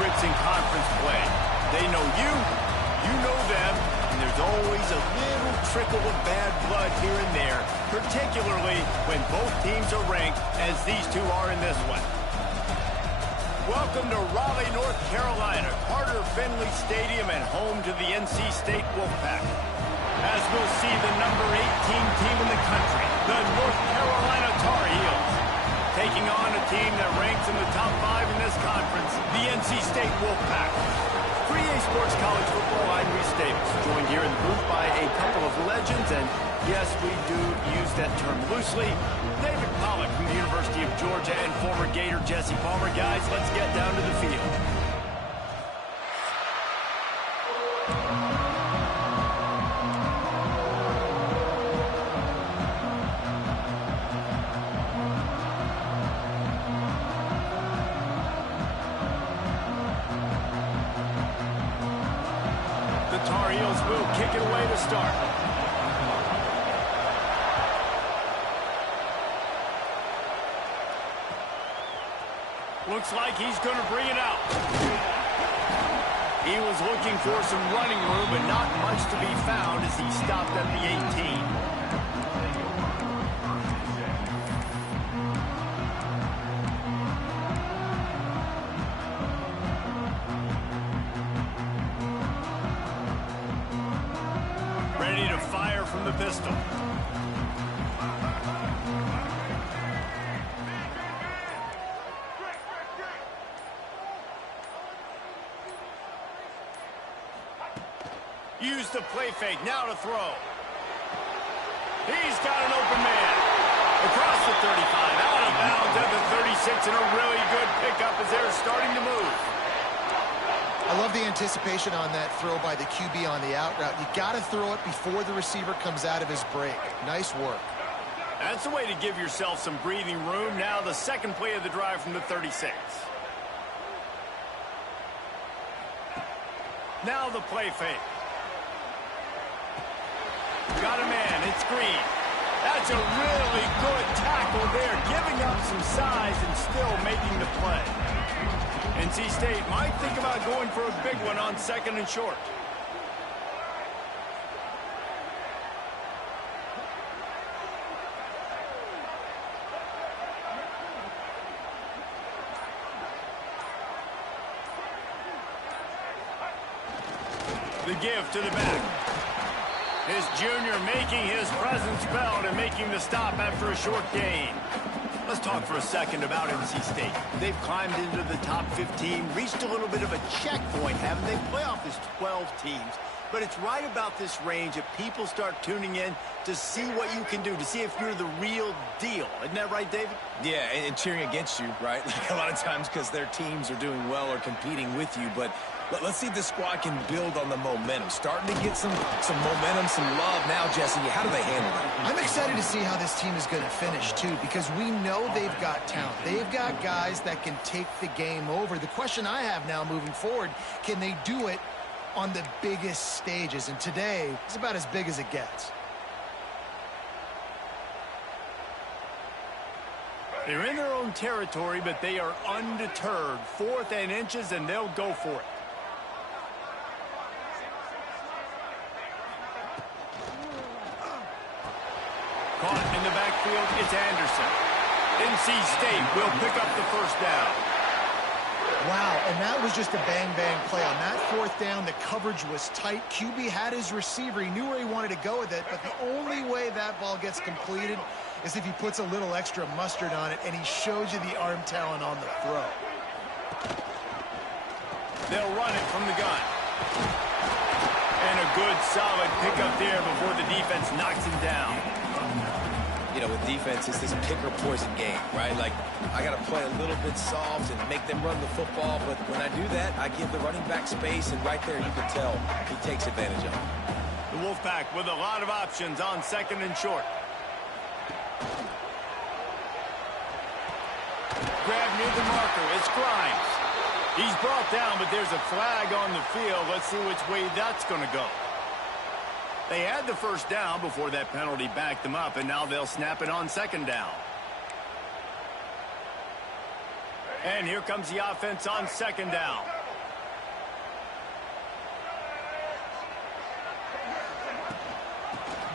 favorites in conference play. They know you, you know them, and there's always a little trickle of bad blood here and there, particularly when both teams are ranked, as these two are in this one. Welcome to Raleigh, North Carolina, Carter Finley Stadium, and home to the NC State Wolfpack. As we'll see the number 18 team in the country, the North Carolina Tar Heels, taking on a team that ranks in the top 5 in this conference, the NC State Wolfpack. For EA Sports College Football, I'm Reese Davis, joined here in the booth by a couple of legends, and yes, we do use that term loosely. David Pollack from the University of Georgia and former Gator Jesse Palmer. Guys, let's get down to the field. The Tar Heels will kick it away to start. Looks like he's going to bring it out. He was looking for some running room, but not much to be found as he stopped at the 18. Ready to fire from the pistol. Use the play fake, now to throw. He's got an open man. Across the 35, out of bounds at the 36, and a really good pickup as they're starting to move. I love the anticipation on that throw by the QB on the out route. You got to throw it before the receiver comes out of his break. Nice work. That's a way to give yourself some breathing room. Now the second play of the drive from the 36. Now the play fake. Got a man, it's Green. That's a really good tackle there, giving up some size and still making the play. NC State might think about going for a big one on 2nd and short. The give to the back. His junior making his presence felt and making the stop after a short gain. Let's talk for a second about NC State. They've climbed into the top 15, reached a little bit of a checkpoint, haven't they? Playoff is 12 teams. But it's right about this range that people start tuning in to see what you can do, to see if you're the real deal. Isn't that right, David? Yeah, and cheering against you, right? Like a lot of times because their teams are doing well or competing with you. But let's see if the squad can build on the momentum. Starting to get some momentum, some love now, Jesse. How do they handle it? I'm excited to see how this team is going to finish, too, because we know they've got talent. They've got guys that can take the game over. The question I have now moving forward, can they do it on the biggest stages? And today is about as big as it gets. They're in their own territory, but they are undeterred. 4th and inches, and they'll go for it. Caught in the backfield, it's Anderson. NC State will pick up the first down. Wow, and that was just a bang-bang play. On that 4th down, the coverage was tight. QB had his receiver. He knew where he wanted to go with it, but the only way that ball gets completed is if he puts a little extra mustard on it, and he shows you the arm talent on the throw. They'll run it from the gun. And a good, solid pickup there before the defense knocks him down. You know, with defense, it's this pick-or-poison game, right? Like, I got to play a little bit soft and make them run the football, but when I do that, I give the running back space, and right there you can tell he takes advantage of it. The Wolfpack with a lot of options on 2nd and short. Grab near the marker. It's Grimes. He's brought down, but there's a flag on the field. Let's see which way that's going to go. They had the first down before that penalty backed them up, and now they'll snap it on 2nd down. And here comes the offense on 2nd down.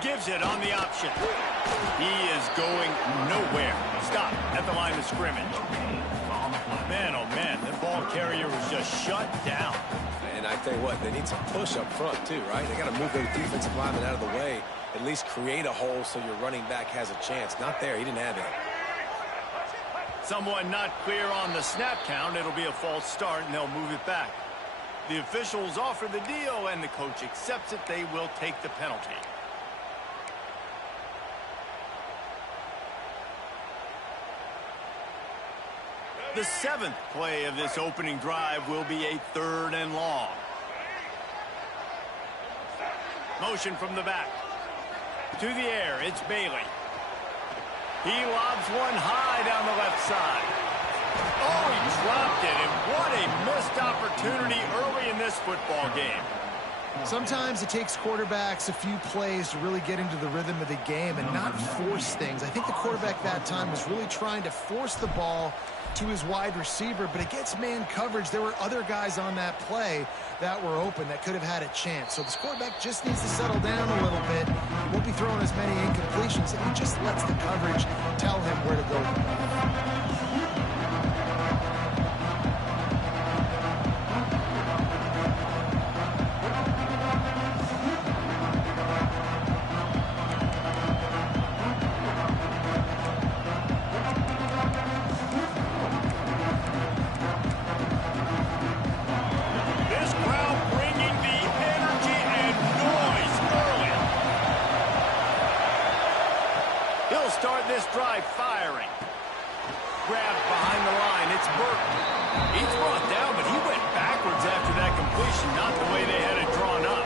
Gives it on the option. He is going nowhere. Stop at the line of scrimmage. Man, oh man, the ball carrier was just shut down. And I tell you what, they need some push up front too, right? They got to move those defensive linemen out of the way. At least create a hole so your running back has a chance. Not there. He didn't have it. Someone not clear on the snap count. It'll be a false start, and they'll move it back. The officials offer the deal, and the coach accepts it. They will take the penalty. The 7th play of this opening drive will be a 3rd and long. Motion from the back. To the air, it's Bailey. He lobs one high down the left side. Oh, he dropped it, and what a missed opportunity early in this football game. Sometimes it takes quarterbacks a few plays to really get into the rhythm of the game and not force things. I think the quarterback that time was really trying to force the ball to his wide receiver, but against man coverage, there were other guys on that play that were open that could have had a chance. So this quarterback just needs to settle down a little bit. He won't be throwing as many incompletions if he just lets the coverage tell him where to go. Start this drive firing. Grabbed behind the line. It's Burton. He's brought down, but he went backwards after that completion, not the way they had it drawn up.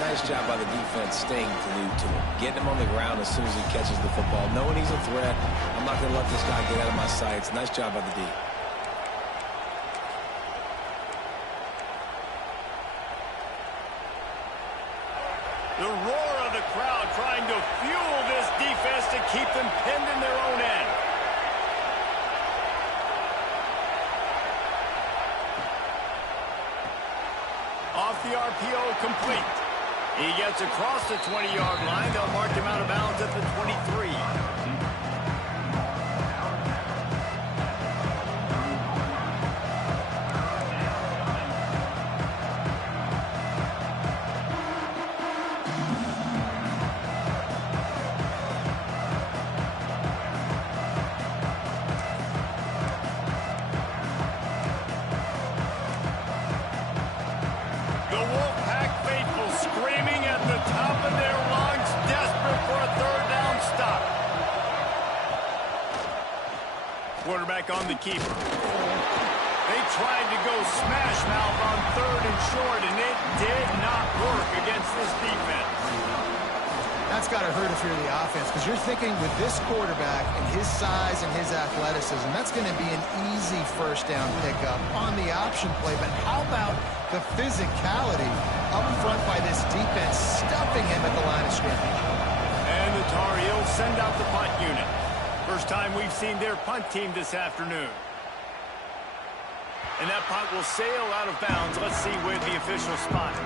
Nice job by the defense staying glued to him. Getting him on the ground as soon as he catches the football. Knowing he's a threat. I'm not going to let this guy get out of my sights. Nice job by the D. The roar of the crowd trying to fuel this defense to keep them pinned in their own end. Off the RPO, complete. He gets across the 20-yard line. They'll mark him out of bounds at the 23. Quarterback on the keeper. They tried to go smash mouth on 3rd and short, and it did not work against this defense. That's got to hurt if you're the offense, because you're thinking with this quarterback and his size and his athleticism, that's going to be an easy first down pickup on the option play. But how about the physicality up front by this defense, stuffing him at the line of scrimmage? And the Tar Heels send out the punt unit. First time we've seen their punt team this afternoon. And that punt will sail out of bounds. Let's see where the officials spot it.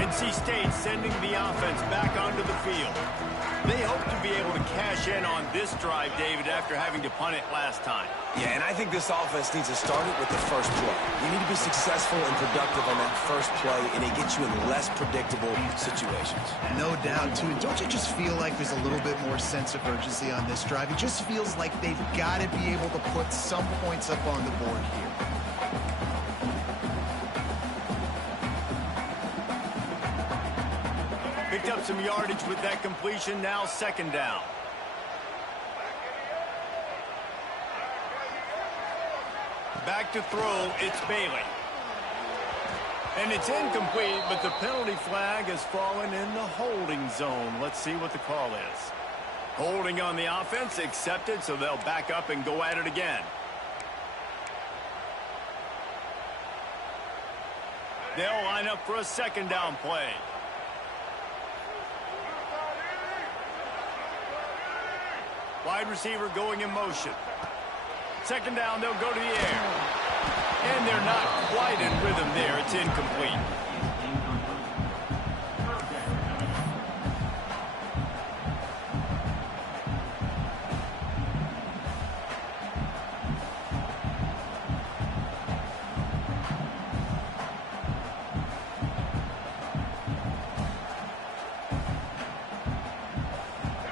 NC State sending the offense back onto the field. They hope to be able to cash in on this drive, David, after having to punt it last time. Yeah, and I think this offense needs to start it with the first play. You need to be successful and productive on that first play, and it gets you in less predictable situations. No doubt, too. Don't you just feel like there's a little bit more sense of urgency on this drive? It just feels like they've got to be able to put some points up on the board here. Picked up some yardage with that completion. Now 2nd down. Back to throw, it's Bailey. And it's incomplete, but the penalty flag has fallen in the holding zone. Let's see what the call is. Holding on the offense, accepted, so they'll back up and go at it again. They'll line up for a 2nd down play. Wide receiver going in motion. 2nd down, they'll go to the air. And they're not quite in rhythm there. It's incomplete.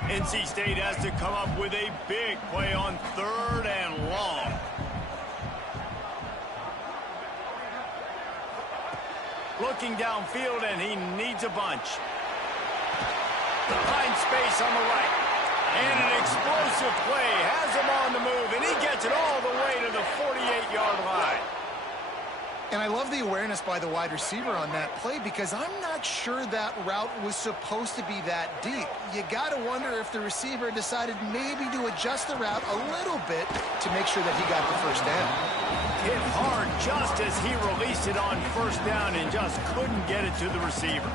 NC State has to come up with a big play on 3rd and long. Looking downfield, and he needs a bunch. Finds space on the right. And an explosive play has him on the move, and he gets it all the way to the 48-yard line. And I love the awareness by the wide receiver on that play because I'm not sure that route was supposed to be that deep. You got to wonder if the receiver decided maybe to adjust the route a little bit to make sure that he got the first down. Hit hard just as he released it on 1st down and just couldn't get it to the receiver.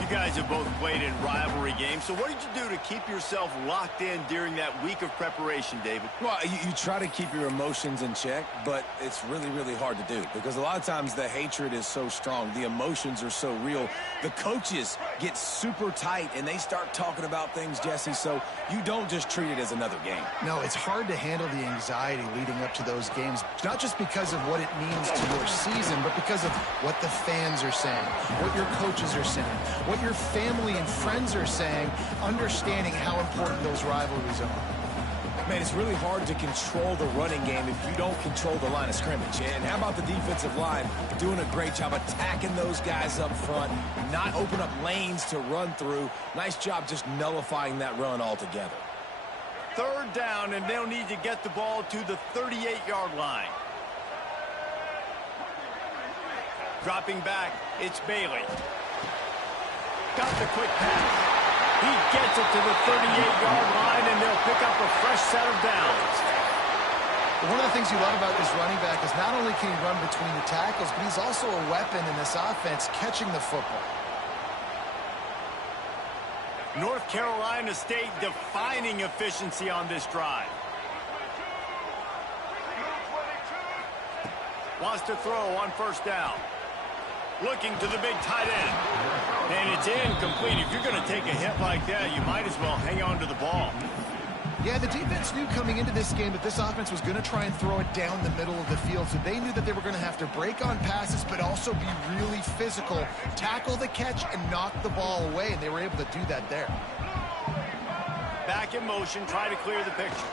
You guys have both played in rivalry games, so what did you do to keep yourself locked in during that week of preparation, David? Well, you try to keep your emotions in check, but it's really, really hard to do because a lot of times the hatred is so strong. The emotions are so real. The coaches get super tight, and they start talking about things, Jesse, so you don't just treat it as another game. No, it's hard to handle the anxiety leading up to those games, not just because of what it means to your season, but because of what the fans are saying, what your coaches are saying, what your family and friends are saying, understanding how important those rivalries are. Man, it's really hard to control the running game if you don't control the line of scrimmage. And how about the defensive line doing a great job attacking those guys up front, not open up lanes to run through. Nice job just nullifying that run altogether. 3rd down, and they'll need to get the ball to the 38-yard line. Dropping back, it's Bailey. Got the quick pass. He gets it to the 38-yard line, and they'll pick up a fresh set of downs. One of the things you love about this running back is not only can he run between the tackles, but he's also a weapon in this offense catching the football. North Carolina State defining efficiency on this drive. Wants to throw on 1st down. Looking to the big tight end. And it's incomplete. If you're going to take a hit like that, you might as well hang on to the ball. Yeah, the defense knew coming into this game that this offense was going to try and throw it down the middle of the field, so they knew that they were going to have to break on passes but also be really physical, tackle the catch, and knock the ball away, and they were able to do that there. Back in motion, try to clear the picture.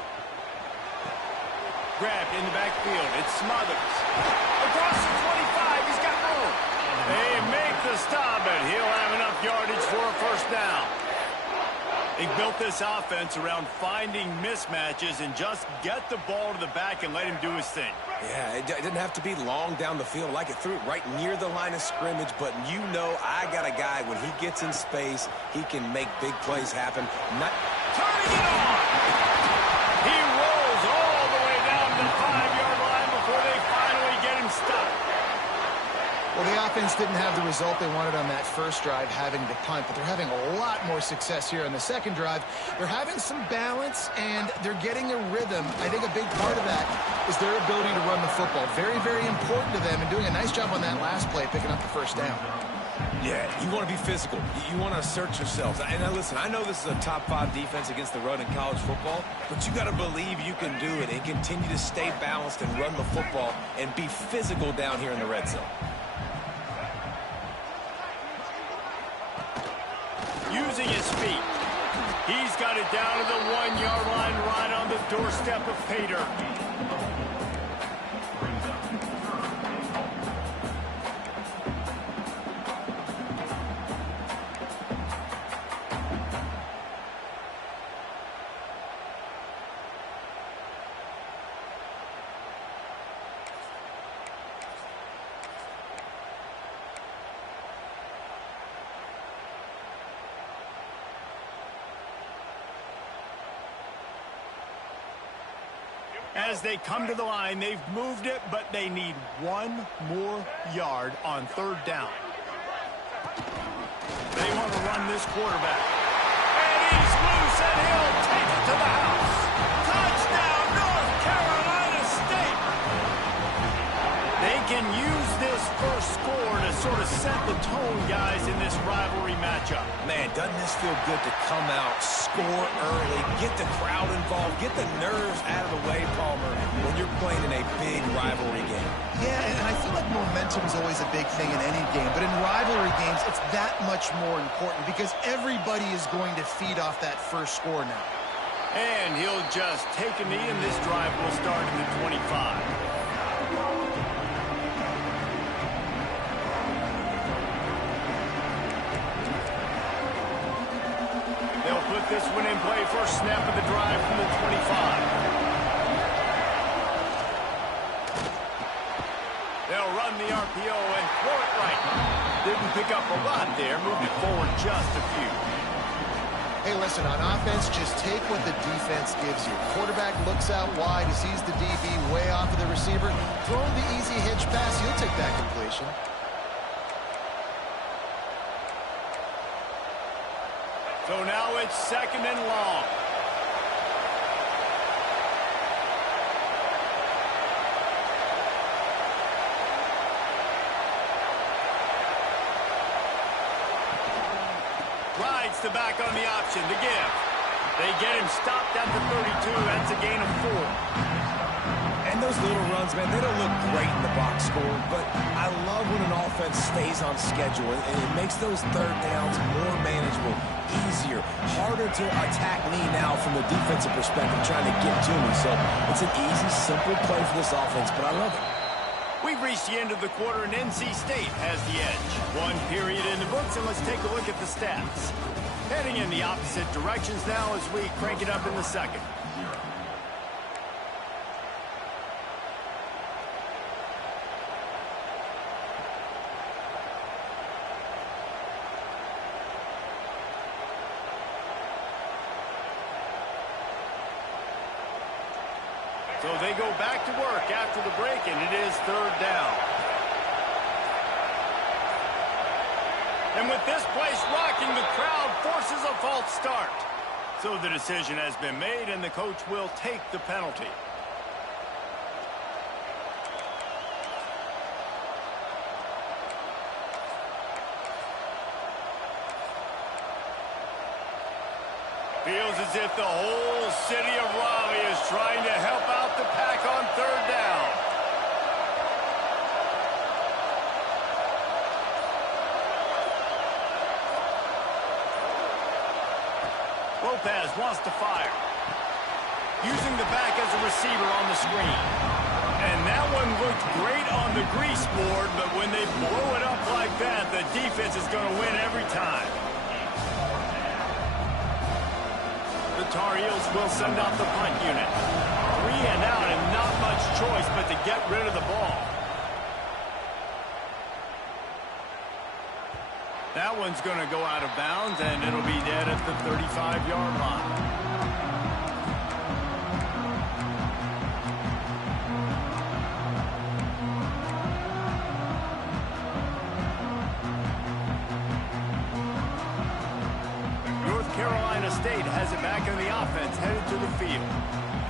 Grabbed in the backfield. It's Smothers. Across the 25, he's got room. They make the stop, but he'll have enough yardage for a 1st down. They built this offense around finding mismatches and just get the ball to the back and let him do his thing. Yeah, it didn't have to be long down the field. Like it threw it right near the line of scrimmage, but you know I got a guy, when he gets in space, he can make big plays happen. Turning it on! He rolls all the way down the 5-yard line before they finally get him stopped. Well, the offense didn't have the result they wanted on that first drive, having to punt, but they're having a lot more success here on the second drive. They're having some balance, and they're getting a rhythm. I think a big part of that is their ability to run the football. Very, very important to them, and doing a nice job on that last play, picking up the 1st down. Yeah, you want to be physical. You want to assert yourselves. And now listen, I know this is a top 5 defense against the run in college football, but you got to believe you can do it and continue to stay balanced and run the football and be physical down here in the red zone. Using his feet. He's got it down to the 1-yard line right on the doorstep of Pater. As they come to the line, they've moved it, but they need 1 more yard on 3rd down. They want to run this quarterback. And he's loose, and he'll take it to the house. Touchdown, North Carolina State! They set the tone, guys, in this rivalry matchup. Man, doesn't this feel good to come out, score early, get the crowd involved, get the nerves out of the way, Palmer, when you're playing in a big rivalry game. Yeah, and I feel like momentum is always a big thing in any game, but in rivalry games, it's that much more important because everybody is going to feed off that first score now. And he'll just take a knee, and this drive will start in the 25. They'll put this one in play. First snap of the drive from the 25. They'll run the RPO and throw it right. Didn't pick up a lot there. Moved it forward just a few. Hey, listen, on offense, just take what the defense gives you. Quarterback looks out wide, he sees the DB way off of the receiver. Throw him the easy hitch pass, he'll take that completion. So now it's second and long. Rides the back on the option to give. They get him stopped at the 32. That's a gain of 4. And those little runs, man, they don't look great in the box score, but I love when an offense stays on schedule, and it makes those third downs more manageable, easier, harder to attack me now from the defensive perspective, trying to get to me. So it's an easy, simple play for this offense, but I love it. We've reached the end of the quarter, and NC State has the edge. One period in the books, and let's take a look at the stats. Heading in the opposite directions now as we crank it up in the second. So they go back to work after the break, and it is third down. And with this place rocking, the crowd forces a false start. So the decision has been made, and the coach will take the penalty. Feels as if the whole city of Raleigh is trying to help out the Pack on third down. Lopez wants to fire. Using the back as a receiver on the screen. And that one looked great on the grease board, but when they blow it up like that, the defense is going to win every time. The Tar Heels will send out the punt unit. 3 and out and not much choice but to get rid of the ball. That one's going to go out of bounds, and it'll be dead at the 35-yard line. Carolina State has it back in the offense, headed to the field.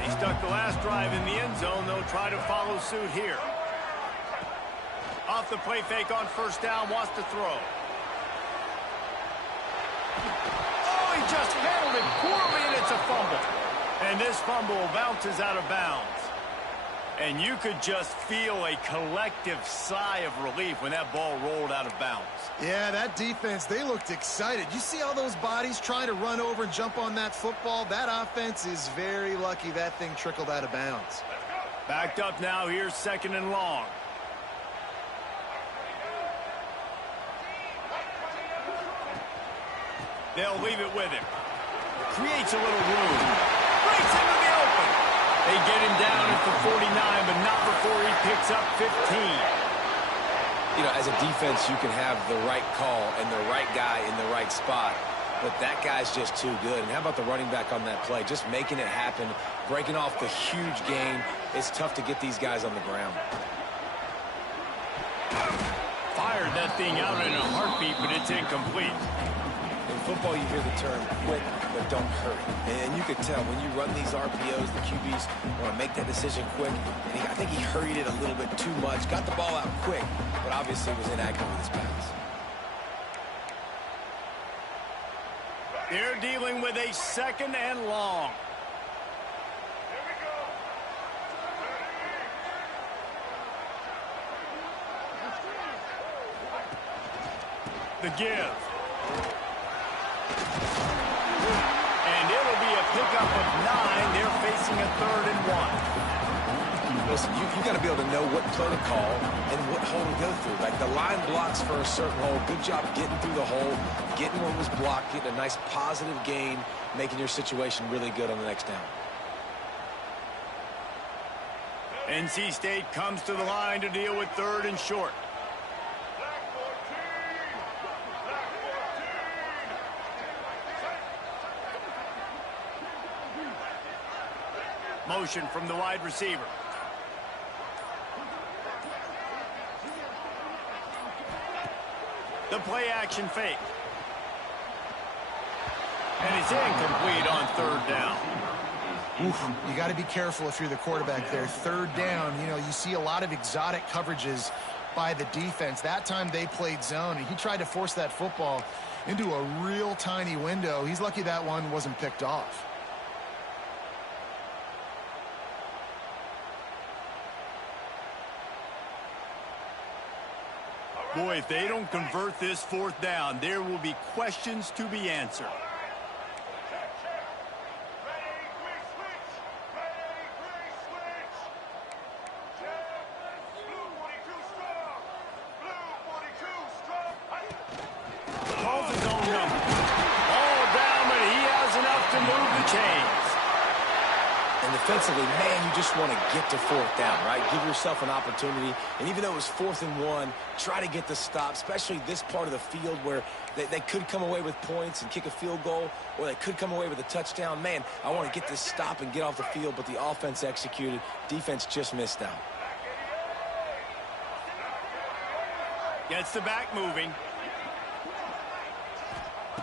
They stuck the last drive in the end zone. They'll try to follow suit here. Off the play fake on first down, wants to throw. Oh, he just handled it poorly, and it's a fumble. And this fumble bounces out of bounds. And you could just feel a collective sigh of relief when that ball rolled out of bounds. Yeah, that defense, they looked excited. You see all those bodies trying to run over and jump on that football? That offense is very lucky that thing trickled out of bounds. Backed up now, here's second and long. They'll leave it with him. Creates a little room. Breaks into the open. They get him down at the 49, but not before he picks up 15. You know, as a defense, you can have the right call and the right guy in the right spot, but that guy's just too good. And how about the running back on that play? Just making it happen, breaking off the huge game. It's tough to get these guys on the ground. Fired that thing out in a heartbeat, but it's incomplete. In football, you hear the term quick, but don't hurry. And you could tell when you run these RPOs, the QBs want to make that decision quick. And I think he hurried it a little bit too much. Got the ball out quick, but obviously was inaccurate with his pass. They're dealing with a 2nd and long. The give. And it'll be a pickup of 9. They're facing a 3rd and 1. Listen, you got to be able to know what protocol and what hole to go through. Like the line blocks for a certain hole. Good job getting through the hole, getting what was blocked, getting a nice positive gain, making your situation really good on the next down. NC State comes to the line to deal with 3rd and short. Motion from the wide receiver. The play action fake. And it's incomplete on 3rd down. Oof, you got to be careful if you're the quarterback there. 3rd down, you know, you see a lot of exotic coverages by the defense. That time they played zone, and he tried to force that football into a real tiny window. He's lucky that one wasn't picked off. Boy, if they don't convert this 4th down, there will be questions to be answered. Calls his own number. All down, but he has enough to move the chains. And defensively, man, you just want to get to 4th down, right? Give yourself an opportunity. And even though it was 4th and 1, try to get the stop, especially this part of the field where they could come away with points and kick a field goal, or they could come away with a touchdown. Man, I want to get this stop and get off the field, but the offense executed. Defense just missed out. Gets the back moving.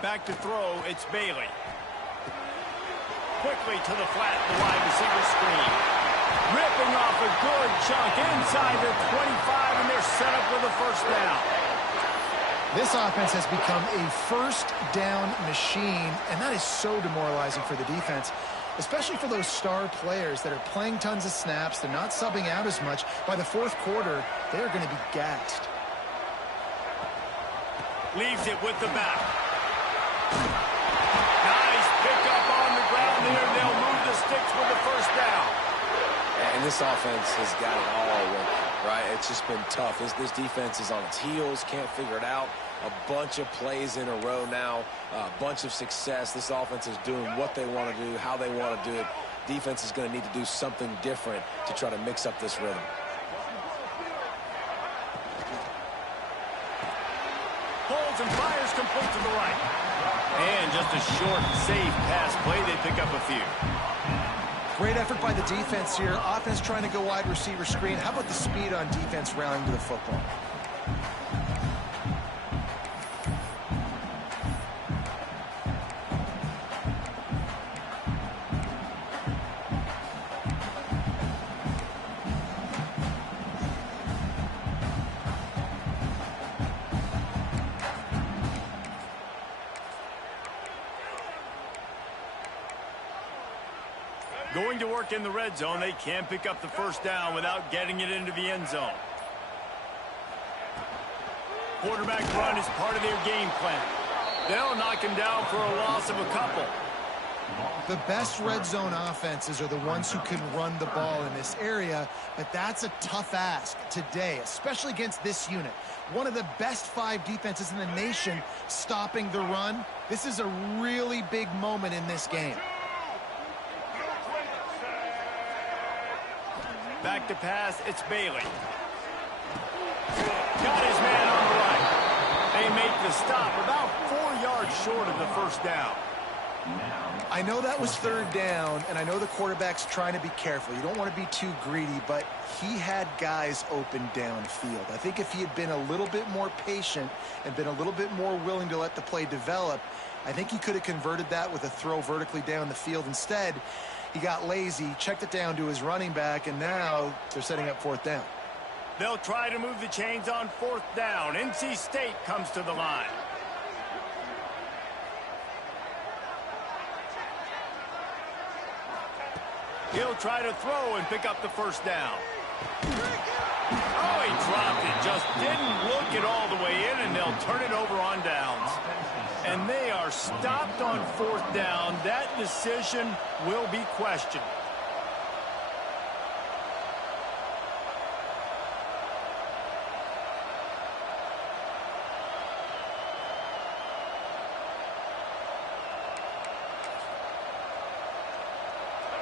Back to throw, it's Bailey. Quickly to the flat, the wide receiver screen. Ripping off a good chunk inside the 25, and they're set up with a 1st down. This offense has become a 1st down machine, and that is so demoralizing for the defense, especially for those star players that are playing tons of snaps. They're not subbing out as much. By the 4th quarter, they're going to be gassed. Leaves it with the back. Nice pickup on the ground there. They'll move the sticks with the 1st down. And this offense has got it all working, right? It's just been tough. This defense is on its heels, can't figure it out. A bunch of plays in a row now, a bunch of success. This offense is doing what they want to do, how they want to do it. Defense is going to need to do something different to try to mix up this rhythm. Holds and fires complete to the right. And just a short, safe pass play. They pick up a few. Great effort by the defense here. Offense trying to go wide receiver screen. How about the speed on defense rallying to the football? Going to work in the red zone. They can't pick up the 1st down without getting it into the end zone. Quarterback run is part of their game plan. They'll knock him down for a loss of a couple. The best red zone offenses are the ones who can run the ball in this area, but that's a tough ask today, especially against this unit. One of the best 5 defenses in the nation stopping the run. This is a really big moment in this game. Back to pass, it's Bailey. Got his man on the right. They make the stop about 4 yards short of the 1st down. I know that was third down, and I know the quarterback's trying to be careful. You don't want to be too greedy, but he had guys open downfield. I think if he had been a little bit more patient and been a little bit more willing to let the play develop, I think he could have converted that with a throw vertically down the field. Instead, he got lazy, checked it down to his running back, and now they're setting up fourth down. They'll try to move the chains on fourth down. NC State comes to the line. He'll try to throw and pick up the first down. Oh, he dropped it. Just didn't look it all the way in, and they'll turn it over on downs. And they are stopped on fourth down. That decision will be questioned.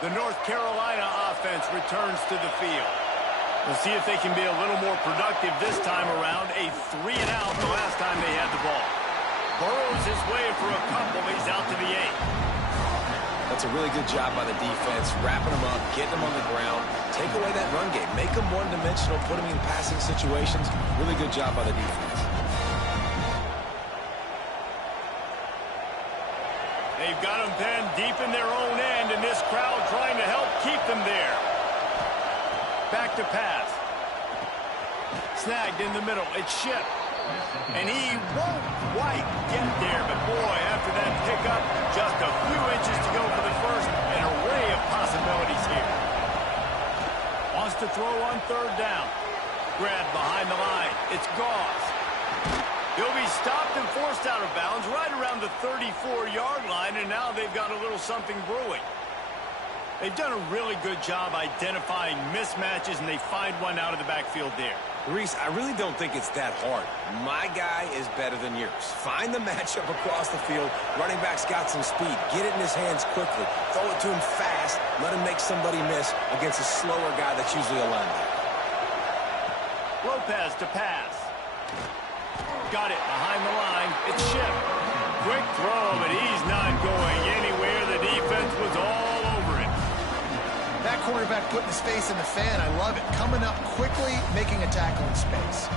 The North Carolina offense returns to the field. We'll see if they can be a little more productive this time around. A 3-and-out the last time they had the ball. Burrows his way for a couple. He's out to the 8. That's a really good job by the defense, wrapping them up, getting them on the ground, take away that run game, make them one-dimensional, put them in passing situations. Really good job by the defense. They've got them pinned deep in their own end, and this crowd trying to help keep them there. Back to pass. Snagged in the middle. It's Shipp. And he won't quite get there, but boy, after that pickup, just a few inches to go for the first. An array of possibilities here. Wants to throw on third down. Grabbed behind the line. It's Goss. He'll be stopped and forced out of bounds right around the 34-yard line, and now they've got a little something brewing. They've done a really good job identifying mismatches, and they find one out of the backfield there. Reese, I really don't think it's that hard. My guy is better than yours. Find the matchup across the field. Running back's got some speed. Get it in his hands quickly. Throw it to him fast. Let him make somebody miss against a slower guy that's usually a linebacker. Lopez to pass. Got it behind the line. It's Shipp. Quick throw, but he's not going anywhere. The defense was all over it. That quarterback putting his face in the fan, I love it. Coming up quickly, making a tackle in space.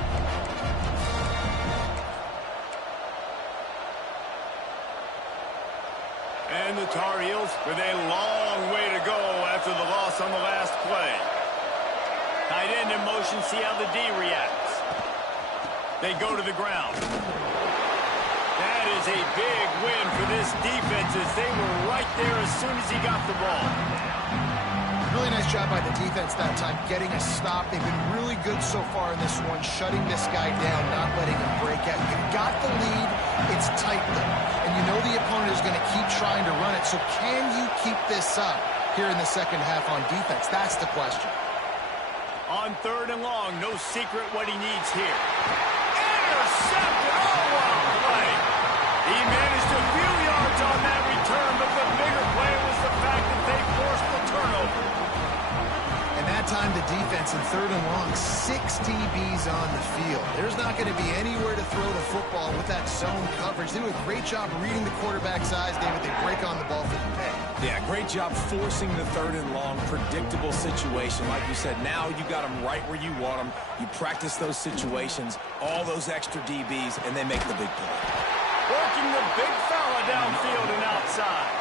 And the Tar Heels with a long way to go after the loss on the last play. Tight end in motion, see how the D reacts. They go to the ground. That is a big win for this defense as they were right there as soon as he got the ball. Really nice job by the defense that time, getting a stop. They've been really good so far in this one, shutting this guy down, not letting him break out. You've got the lead. It's tight, though. And you know the opponent is going to keep trying to run it. So can you keep this up here in the second half on defense? That's the question. On third and long, no secret what he needs here. Intercepted! Oh, what a play! He managed a few yards on that return, but the bigger play was the fact that they forced the turnover. And that time the defense in third and long, 6 DBs on the field. There's not going to be anywhere to throw the football with that zone coverage. They do a great job reading the quarterback's eyes, David. They break on the ball for the pay. Yeah, great job forcing the third and long, predictable situation. Like you said, now you got them right where you want them. You practice those situations, all those extra DBs, and they make the big play. Working the big fella downfield and outside.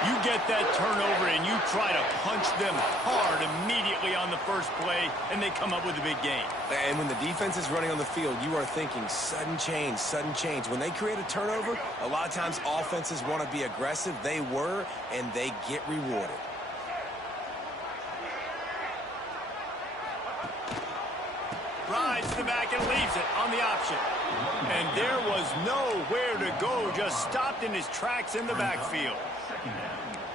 You get that turnover and you try to punch them hard immediately on the first play, and they come up with a big gain. And when the defense is running on the field, you are thinking sudden change, sudden change. When they create a turnover, a lot of times offenses want to be aggressive. They were, and they get rewarded. Rides to the back and leaves it on the option. And there was nowhere to go, just stopped in his tracks in the backfield.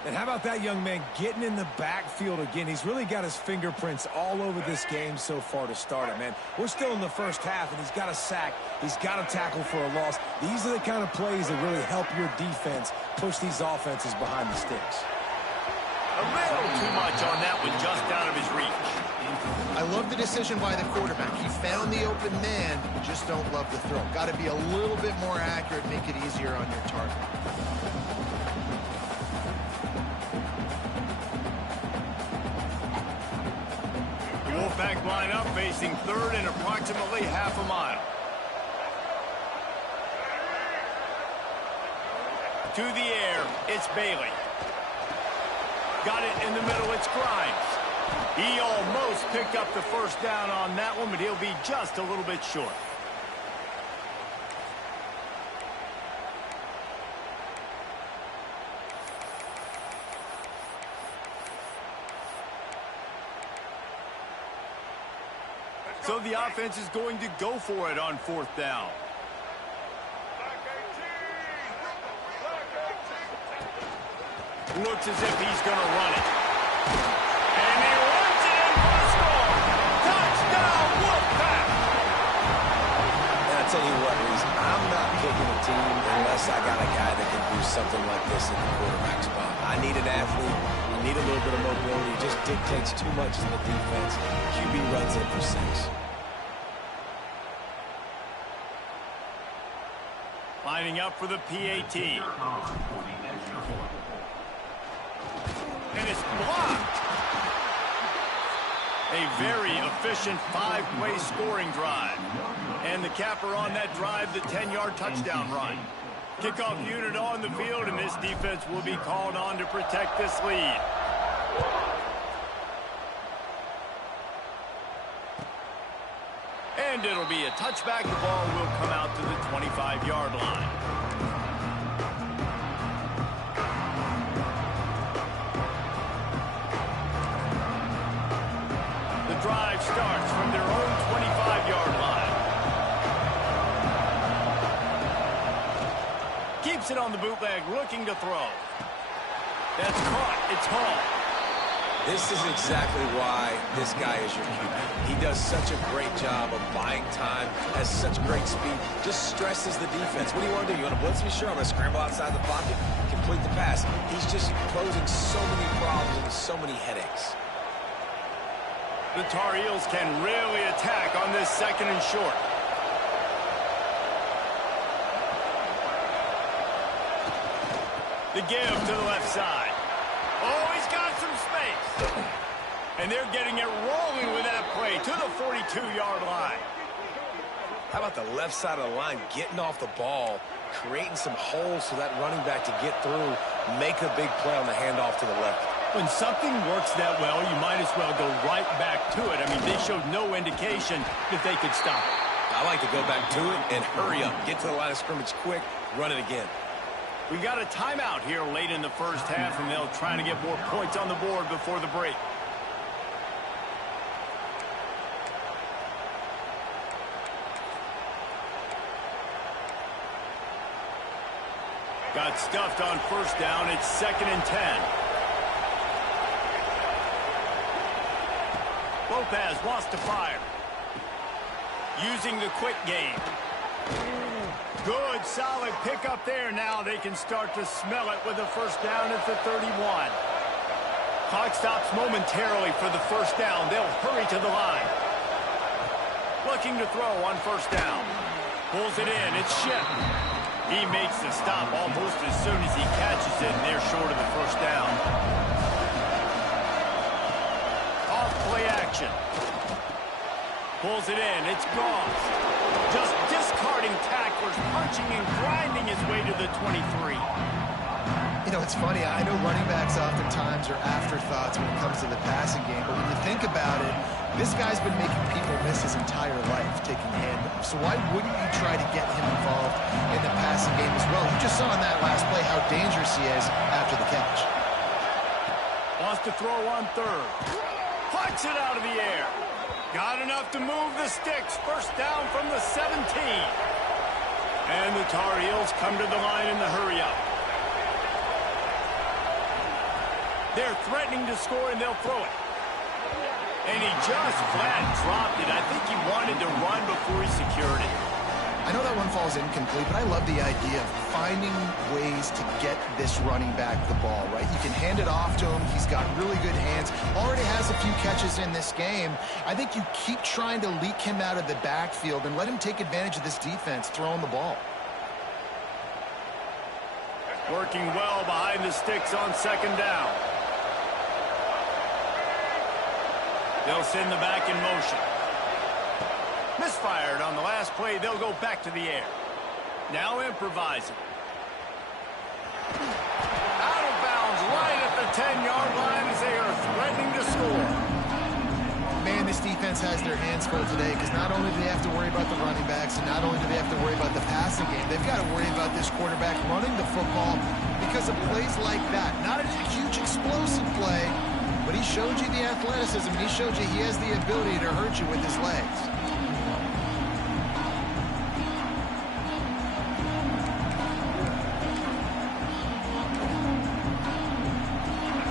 And how about that young man getting in the backfield again? He's really got his fingerprints all over this game so far to start it, man. We're still in the first half, and he's got a sack. He's got a tackle for a loss. These are the kind of plays that really help your defense push these offenses behind the sticks. A little too much on that one, just out of his reach. I love the decision by the quarterback. He found the open man, but just don't love the throw. Got to be a little bit more accurate, make it easier on your target. line up facing third in approximately half a mile. To the air, it's Bailey. Got it in the middle, it's Grimes. He almost picked up the first down on that one, but he'll be just a little bit short. So the offense is going to go for it on fourth down. Looks as if he's going to run it. And he runs it in for the score. Touchdown, Wolfpack! And I tell you what, Reese, I'm not picking a team unless I got a guy that can do something like this in the quarterback spot. I need an athlete. I need a little bit of mobility. It just dictates too much in the defense. QB runs in for 6. Lining up for the PAT. And it's blocked. A very efficient 5-play scoring drive. And the capper on that drive, the 10-yard touchdown run. Kickoff unit on the field, and this defense will be called on to protect this lead. And it'll be a touchback. The ball will come out to the 25-yard line. The drive starts from their own 25-yard line. Keeps it on the bootleg, looking to throw. That's caught. It's Hall. This is exactly why this guy is your QB. He does such a great job of buying time, has such great speed, just stresses the defense. What do you want to do? You want to blitz me? Sure, I'm going to scramble outside the pocket, complete the pass. He's just posing so many problems and so many headaches. The Tar Heels can really attack on this second and short. The give to the left side. Oh, he's got some space. And they're getting it rolling with that play to the 42-yard line. How about the left side of the line getting off the ball, creating some holes for that running back to get through, make a big play on the handoff to the left. When something works that well, you might as well go right back to it. I mean, they showed no indication that they could stop it. I like to go back to it and hurry up. Get to the line of scrimmage quick, run it again. We got a timeout here late in the first half, and they'll try to get more points on the board before the break. Got stuffed on first down. It's 2nd and 10. Lopez wants to fire. Using the quick game. Good, solid pickup there. Now they can start to smell it with a first down at the 31. Clock stops momentarily for the first down. They'll hurry to the line. Looking to throw on first down. Pulls it in. It's Ship. He makes the stop almost as soon as he catches it, and they're short of the first down. Off play action. Pulls it in. It's Goss. Just discarding tacklers, punching and grinding his way to the 23. You know, it's funny. I know running backs oftentimes are afterthoughts when it comes to the passing game, but when you think about it, this guy's been making people miss his entire life taking handoffs. So why wouldn't you try to get him involved in the passing game as well? You just saw in that last play how dangerous he is after the catch. Wants to throw on third. Puts it out of the air. Got enough to move the sticks. First down from the 17. And the Tar Heels come to the line in the hurry-up. They're threatening to score, and they'll throw it. And he just flat dropped it. I think he wanted to run before he secured it. I know that one falls incomplete, but I love the idea of finding ways to get this running back the ball, right? You can hand it off to him. He's got really good hands. Already has a few catches in this game. I think you keep trying to leak him out of the backfield and let him take advantage of this defense throwing the ball. Working well behind the sticks on second down. They'll send the back in motion. Misfired on the last play. They'll go back to the air. Now improvising. Out of bounds right at the 10-yard line as they are threatening to score. Man, this defense has their hands full today because not only do they have to worry about the running backs and not only do they have to worry about the passing game, they've got to worry about this quarterback running the football because of plays like that. Not a huge explosive play, but he showed you the athleticism. He showed you he has the ability to hurt you with his legs.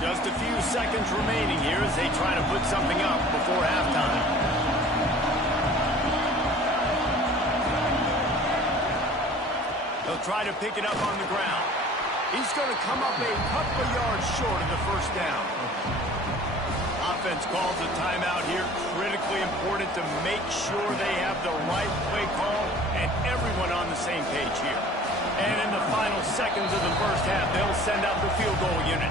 Just a few seconds remaining here as they try to put something up before halftime. They'll try to pick it up on the ground. He's going to come up a couple of yards short of the first down. Offense calls a timeout here. Critically important to make sure they have the right play call and everyone on the same page here. And in the final seconds of the first half, they'll send out the field goal unit.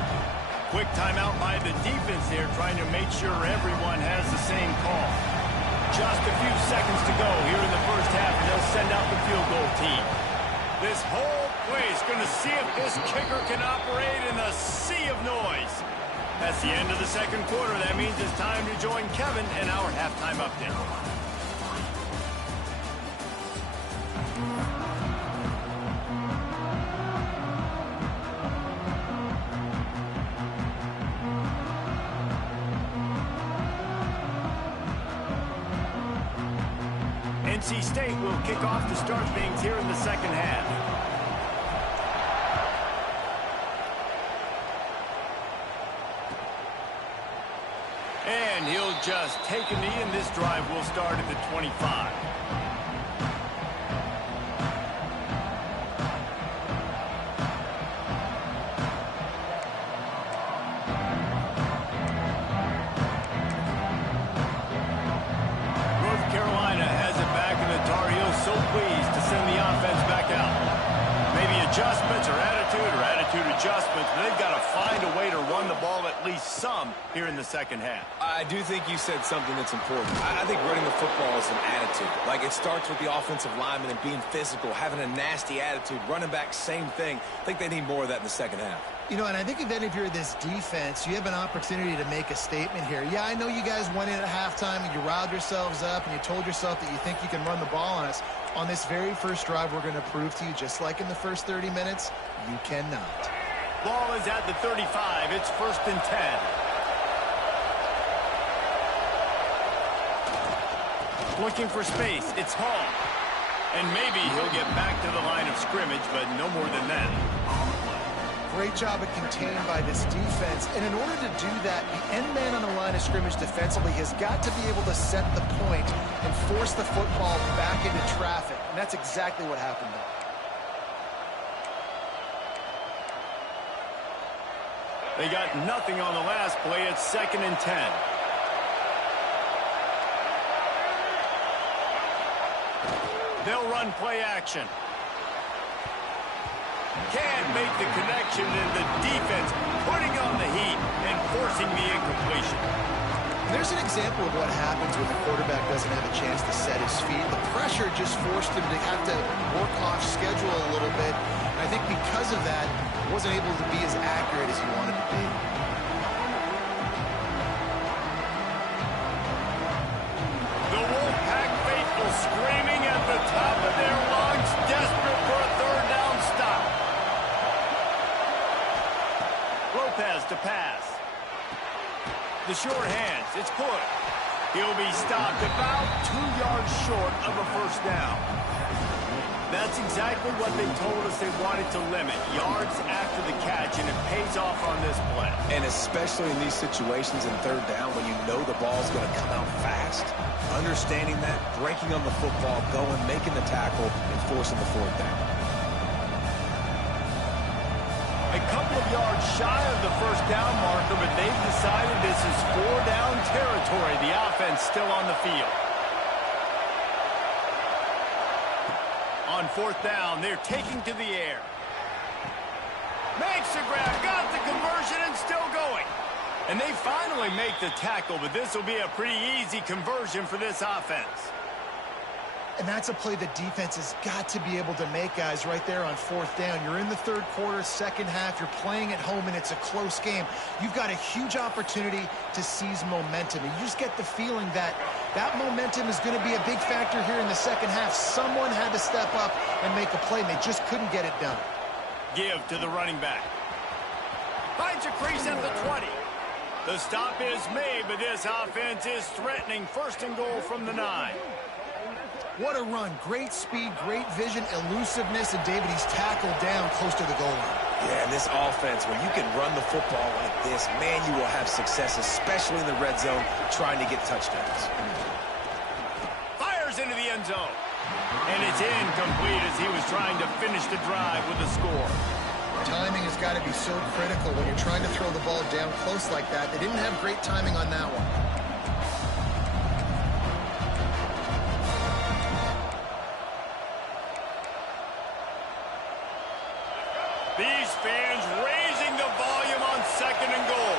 Quick timeout by the defense there, trying to make sure everyone has the same call. Just a few seconds to go here in the first half, and they'll send out the field goal team. This whole play is going to see if this kicker can operate in a sea of noise. That's the end of the second quarter. That means it's time to join Kevin in our halftime update. NC State will kick off to start things here in the second half. And he'll just take a knee, and this drive will start at the 25. North Carolina has it back, and the Tar Heels so pleased to send the offense back out. Maybe adjustments or attitude adjustments. They've got to find a way to run the ball at least some here in the second half. I do think you said something that's important. I think running the football is an attitude. Like, it starts with the offensive lineman and being physical, having a nasty attitude. Running back, same thing. I think they need more of that in the second half. You know, and I think if you're this defense, you have an opportunity to make a statement here. Yeah, I know you guys went in at halftime and you riled yourselves up and you told yourself that you think you can run the ball on us. On this very first drive, we're going to prove to you, just like in the first 30 minutes, you cannot. Ball is at the 35. It's 1st and 10. Looking for space. It's Hall. And maybe he'll get back to the line of scrimmage, but no more than that. Great job at contained by this defense. And in order to do that, the end man on the line of scrimmage defensively has got to be able to set the point and force the football back into traffic. And that's exactly what happened there. They got nothing on the last play. It's 2nd and 10. They'll run play action. Can't make the connection, and the defense putting on the heat and forcing the incompletion. There's an example of what happens when the quarterback doesn't have a chance to set his feet. The pressure just forced him to have to work off schedule a little bit. And I think because of that, he wasn't able to be as accurate as he wanted to be. The Wolfpack faithful screaming at the top of their lungs, desperate for a third down stop. Lopez to pass. The short hands, it's Hood. He'll be stopped about 2 yards short of a first down. That's exactly what they told us they wanted to limit, yards after the catch, and it pays off on this play. And especially in these situations in third down when you know the ball's going to come out fast, understanding that, breaking on the football, going, making the tackle, and forcing the fourth down. A couple of yards shy of the first down marker, but they've decided this is 4-down territory. The offense still on the field. On 4th down, they're taking to the air. Makes the grab, got the conversion, and still going. And they finally make the tackle, but this will be a pretty easy conversion for this offense. And that's a play the defense has got to be able to make, guys, right there on fourth down. You're in the third quarter, second half. You're playing at home, and it's a close game. You've got a huge opportunity to seize momentum. And you just get the feeling that that momentum is going to be a big factor here in the second half. Someone had to step up and make a play, and they just couldn't get it done. Give to the running back. Finds a crease at the 20. The stop is made, but this offense is threatening. First and goal from the 9. What a run. Great speed, great vision, elusiveness, and David, he's tackled down close to the goal line. Yeah, and this offense, when you can run the football like this, man, you will have success, especially in the red zone, trying to get touchdowns. Fires into the end zone. And it's incomplete as he was trying to finish the drive with a score. Timing has got to be so critical when you're trying to throw the ball down close like that. They didn't have great timing on that one. These fans raising the volume on second and goal.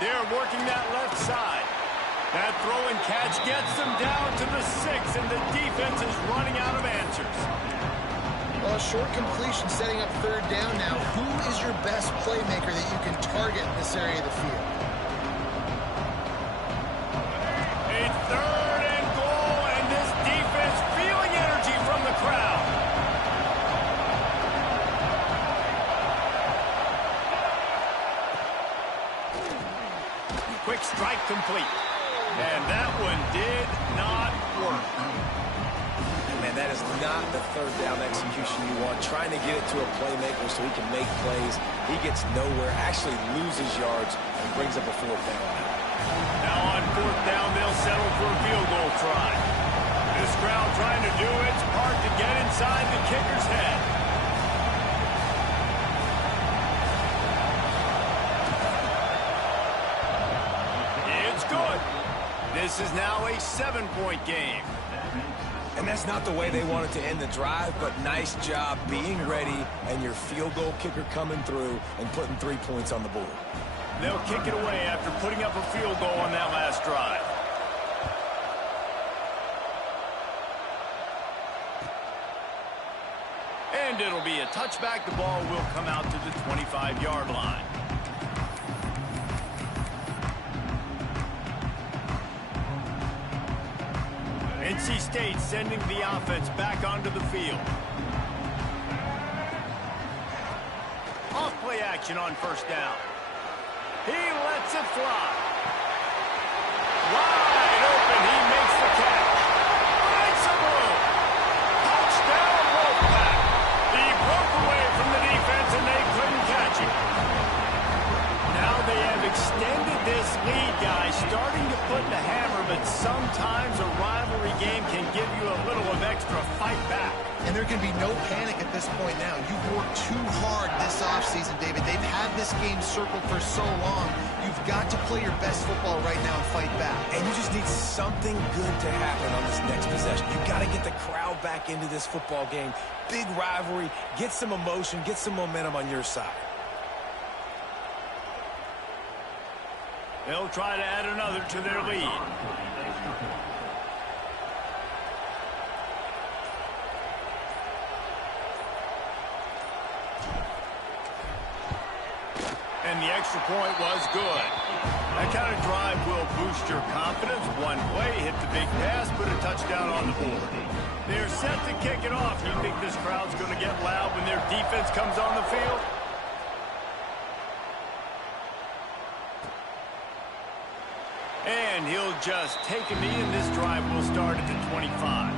They're working that left side. That throw and catch gets them down to the 6, and the defense is running out of answers. Well, a short completion setting up third down now. Who is your best playmaker that you can target in this area of the field? A third and goal, and this defense feeling energy from the crowd. Quick strike complete. And that one did not work. Man, that is not the third down execution you want. Trying to get it to a playmaker so he can make plays. He gets nowhere, actually loses yards, and brings up a fourth down. Now on fourth down, they'll settle for a field goal try. This crowd trying to do its part to get inside the kicker's head. It's good. This is now a 7-point game. And that's not the way they wanted to end the drive, but nice job being ready and your field goal kicker coming through and putting 3 points on the board. They'll kick it away after putting up a field goal on that last drive. And it'll be a touchback. The ball will come out to the 25-yard line. NC State sending the offense back onto the field. Off play action on first down. He lets it fly. Wide open, he makes the catch. Finds some room. Touchdown, Wolfpack. He broke away from the defense and they couldn't catch him. Now they have extended this lead, guys, starting to put the hammer, but sometimes a rivalry game can give you a little of extra fight back. And there can be no panic at this point now. You've worked too hard this offseason, David. They've had this game circled for so long. You've got to play your best football right now and fight back. And you just need something good to happen on this next possession. You've got to get the crowd back into this football game. Big rivalry. Get some emotion. Get some momentum on your side. They'll try to add another to their lead. And the extra point was good. That kind of drive will boost your confidence. One play, hit the big pass, put a touchdown on the board. They're set to kick it off. You think this crowd's going to get loud when their defense comes on the field? And he'll just take a knee, and this drive will start at the 25.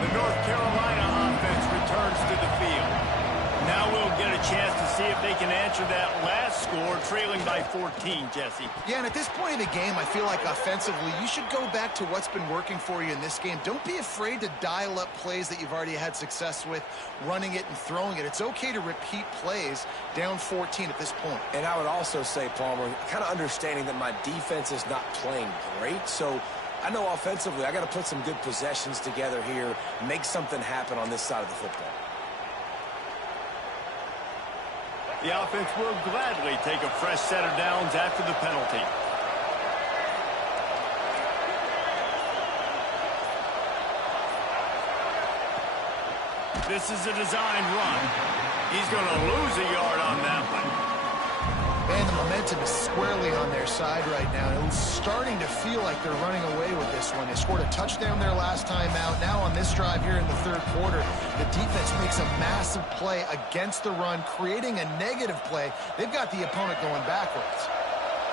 The North Carolina offense returns to the field. Now Now we'll get a chance to see if they can answer that last score, trailing by 14, Jesse. Yeah, and at this point in the game, I feel like offensively, you should go back to what's been working for you in this game. Don't be afraid to dial up plays that you've already had success with, running it and throwing it. It's okay to repeat plays down 14 at this point. And I would also say, Palmer, kind of understanding that my defense is not playing great, so I know offensively I got to put some good possessions together here, make something happen on this side of the football. The offense will gladly take a fresh set of downs after the penalty. This is a designed run. He's going to lose a yard on that one. Man, the momentum is squarely on their side right now. It's starting to feel like they're running away with this one. They scored a touchdown their last time out. Now on this drive here in the third quarter, the defense makes a massive play against the run, creating a negative play. They've got the opponent going backwards.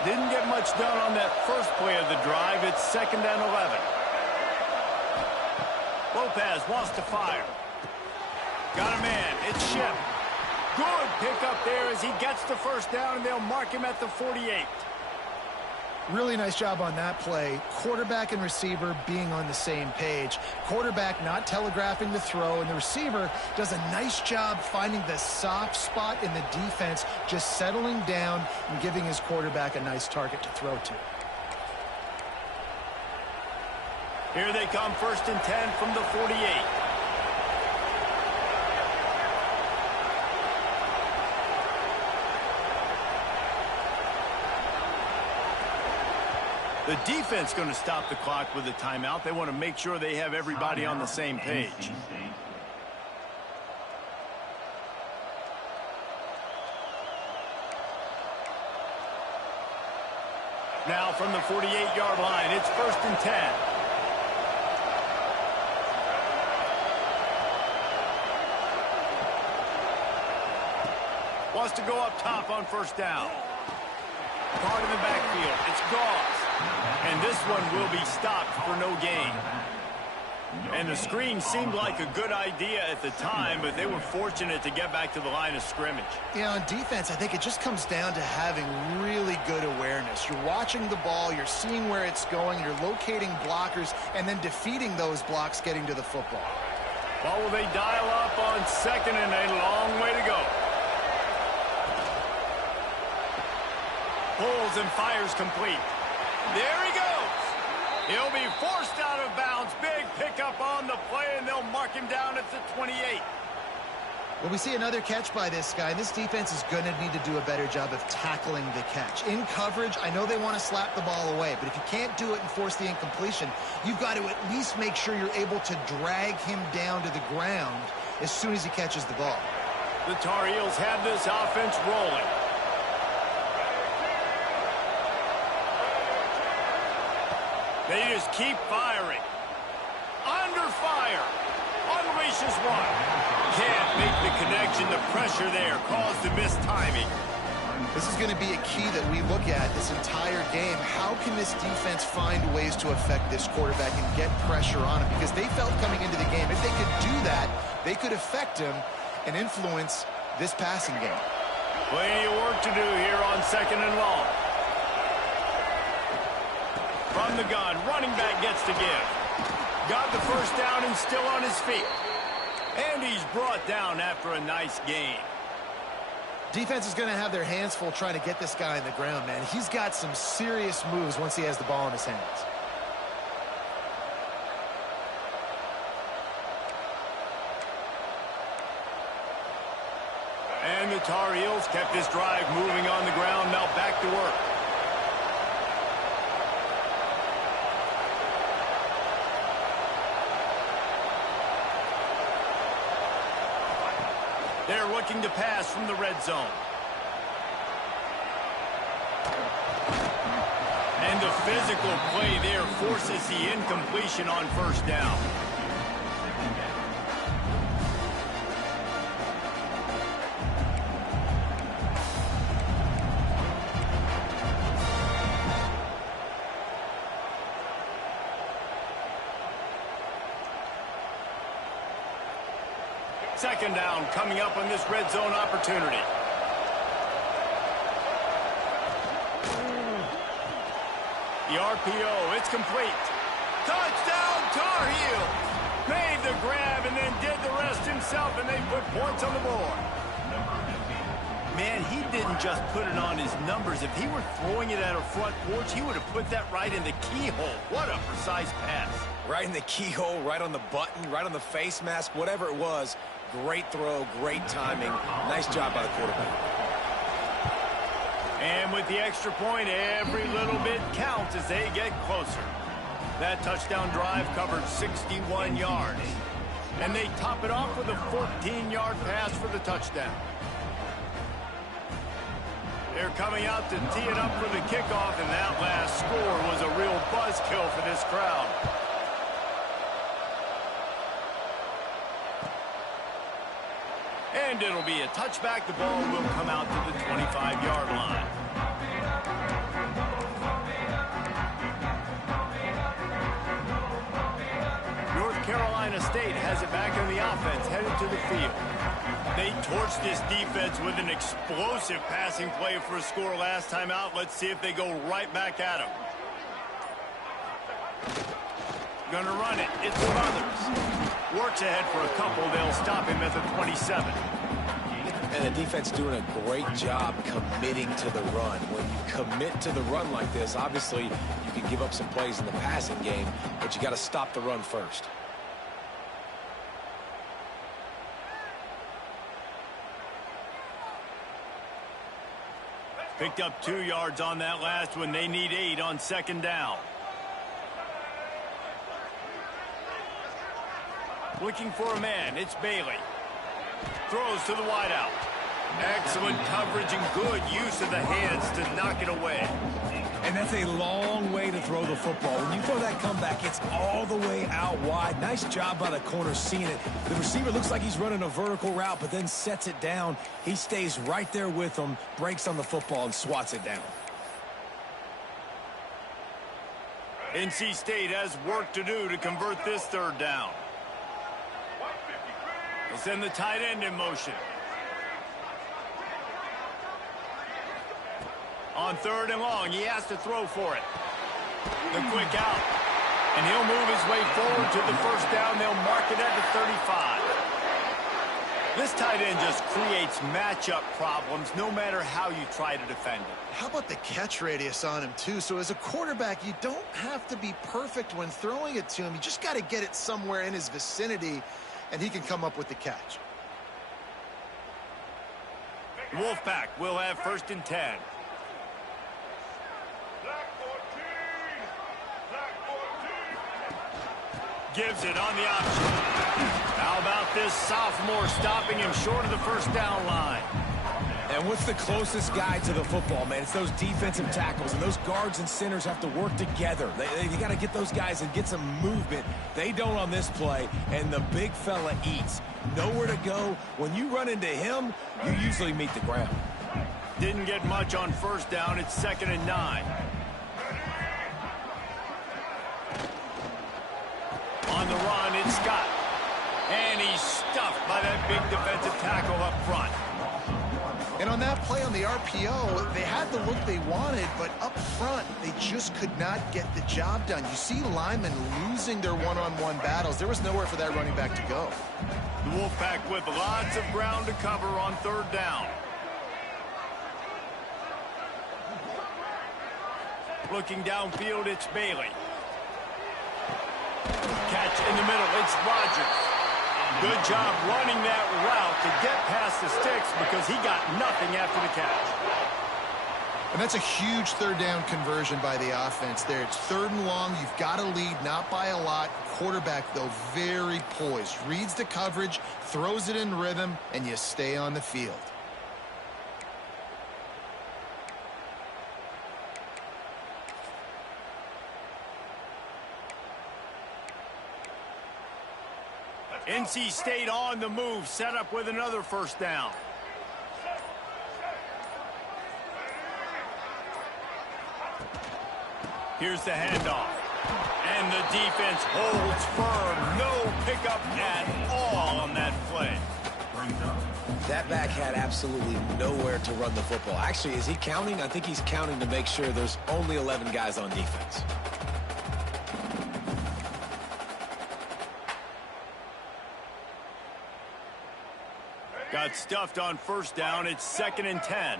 Didn't get much done on that first play of the drive. It's 2nd and 11. Lopez wants to fire. Got a man. It's Ship. Good pickup there as he gets the first down, and they'll mark him at the 48. Really nice job on that play. Quarterback and receiver being on the same page. Quarterback not telegraphing the throw, and the receiver does a nice job finding the soft spot in the defense, just settling down and giving his quarterback a nice target to throw to. Here they come, 1st and 10 from the 48. The defense going to stop the clock with a timeout. They want to make sure they have everybody on the same page. Now from the 48-yard line, it's 1st and 10. Wants to go up top on 1st down. Caught in the backfield. It's Goss. And this one will be stopped for no gain. And the screen seemed like a good idea at the time, but they were fortunate to get back to the line of scrimmage. Yeah, on defense, I think it just comes down to having really good awareness. You're watching the ball, you're seeing where it's going, you're locating blockers, and then defeating those blocks getting to the football. Well, will they dial up on 2nd and a long way to go? Pulls and fires complete. There he goes. He'll be forced out of bounds. Big pickup on the play, and they'll mark him down at the 28. Well, we see another catch by this guy. This defense is going to need to do a better job of tackling the catch. In coverage, I know they want to slap the ball away, but if you can't do it and force the incompletion, you've got to at least make sure you're able to drag him down to the ground as soon as he catches the ball. The Tar Heels have this offense rolling. They just keep firing. Under fire. Unleashes one. Can't make the connection. The pressure there caused the mistiming. This is going to be a key that we look at this entire game. How can this defense find ways to affect this quarterback and get pressure on him? Because they felt coming into the game, if they could do that, they could affect him and influence this passing game. Plenty of work to do here on 2nd and long. From the gun, running back gets to give. Got the first down and still on his feet. And he's brought down after a nice gain. Defense is going to have their hands full trying to get this guy on the ground, man. He's got some serious moves once he has the ball in his hands. And the Tar Heels kept this drive moving on the ground. Now back to work. They're looking to pass from the red zone. And the physical play there forces the incompletion on 1st down. Second down coming up on this red zone opportunity. The RPO, it's complete. Touchdown, Tar Heels! Made the grab and then did the rest himself, and they put points on the board. Man, he didn't just put it on his numbers. If he were throwing it at a front porch, he would have put that right in the keyhole. What a precise pass. Right in the keyhole, right on the button, right on the face mask, whatever it was. Great throw, great timing. Nice job by the quarterback. And with the extra point, every little bit counts as they get closer. That touchdown drive covered 61 yards. And they top it off with a 14-yard pass for the touchdown. They're coming out to tee it up for the kickoff, and that last score was a real buzzkill for this crowd. And it'll be a touchback. The ball will come out to the 25-yard line. North Carolina State has it back in the offense, headed to the field. They torched this defense with an explosive passing play for a score last time out. Let's see if they go right back at him. Gonna run it. It's Smothers. Works ahead for a couple. They'll stop him at the 27. And the defense doing a great job committing to the run. When you commit to the run like this, obviously you can give up some plays in the passing game, but you got to stop the run first. Picked up 2 yards on that last one. They need 8 on second down. Looking for a man. It's Bailey. Throws to the wideout. Excellent coverage and good use of the hands to knock it away. And that's a long way to throw the football. When you throw that comeback, it's all the way out wide. Nice job by the corner seeing it. The receiver looks like he's running a vertical route, but then sets it down. He stays right there with him, breaks on the football, and swats it down. NC State has work to do to convert this third down. They send the tight end in motion. On third and long, he has to throw for it. The quick out. And he'll move his way forward to the first down. They'll mark it at the 35. This tight end just creates matchup problems no matter how you try to defend it. How about the catch radius on him, too? So as a quarterback, you don't have to be perfect when throwing it to him. You just got to get it somewhere in his vicinity, and he can come up with the catch. Wolfpack will have first and 10. Gives it on the option. How about this sophomore stopping him short of the first down line? And what's the closest guy to the football, man? It's those defensive tackles, and those guards and centers have to work together. They got to get those guys and get some movement. They don't on this play, and the big fella eats. Nowhere to go. When you run into him, you usually meet the ground. Didn't get much on first down. It's 2nd and 9. On the run, it's Scott. And he's stuffed by that big defensive tackle up front. And on that play on the RPO, they had the look they wanted, but up front, they just could not get the job done. You see linemen losing their one-on-one battles. There was nowhere for that running back to go. The Wolfpack with lots of ground to cover on third down. Looking downfield, it's Bailey. Catch in the middle, it's Rogers. Good job running that route to get past the sticks because he got nothing after the catch. And that's a huge third down conversion by the offense there. It's 3rd and long. You've got to lead, not by a lot. Quarterback, though, very poised. Reads the coverage, throws it in rhythm, and you stay on the field. NC State on the move, set up with another first down. Here's the handoff. And the defense holds firm. No pickup at all on that play. That back had absolutely nowhere to run the football. Actually, is he counting? I think he's counting to make sure there's only 11 guys on defense. Got stuffed on first down. It's 2nd and 10.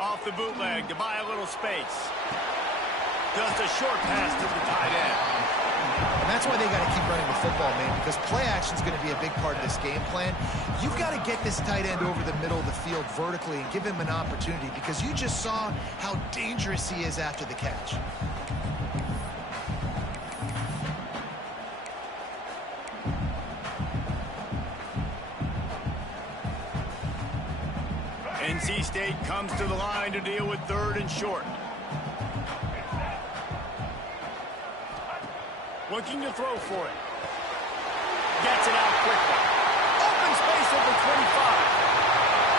Off the bootleg to buy a little space. Just a short pass to the tight end. And that's why they got to keep running the football, man, because play action is going to be a big part of this game plan. You've got to get this tight end over the middle of the field vertically and give him an opportunity, because you just saw how dangerous he is after the catch. NC State comes to the line to deal with 3rd and short. Looking to throw for it. Gets it out quickly. Open space at the 25.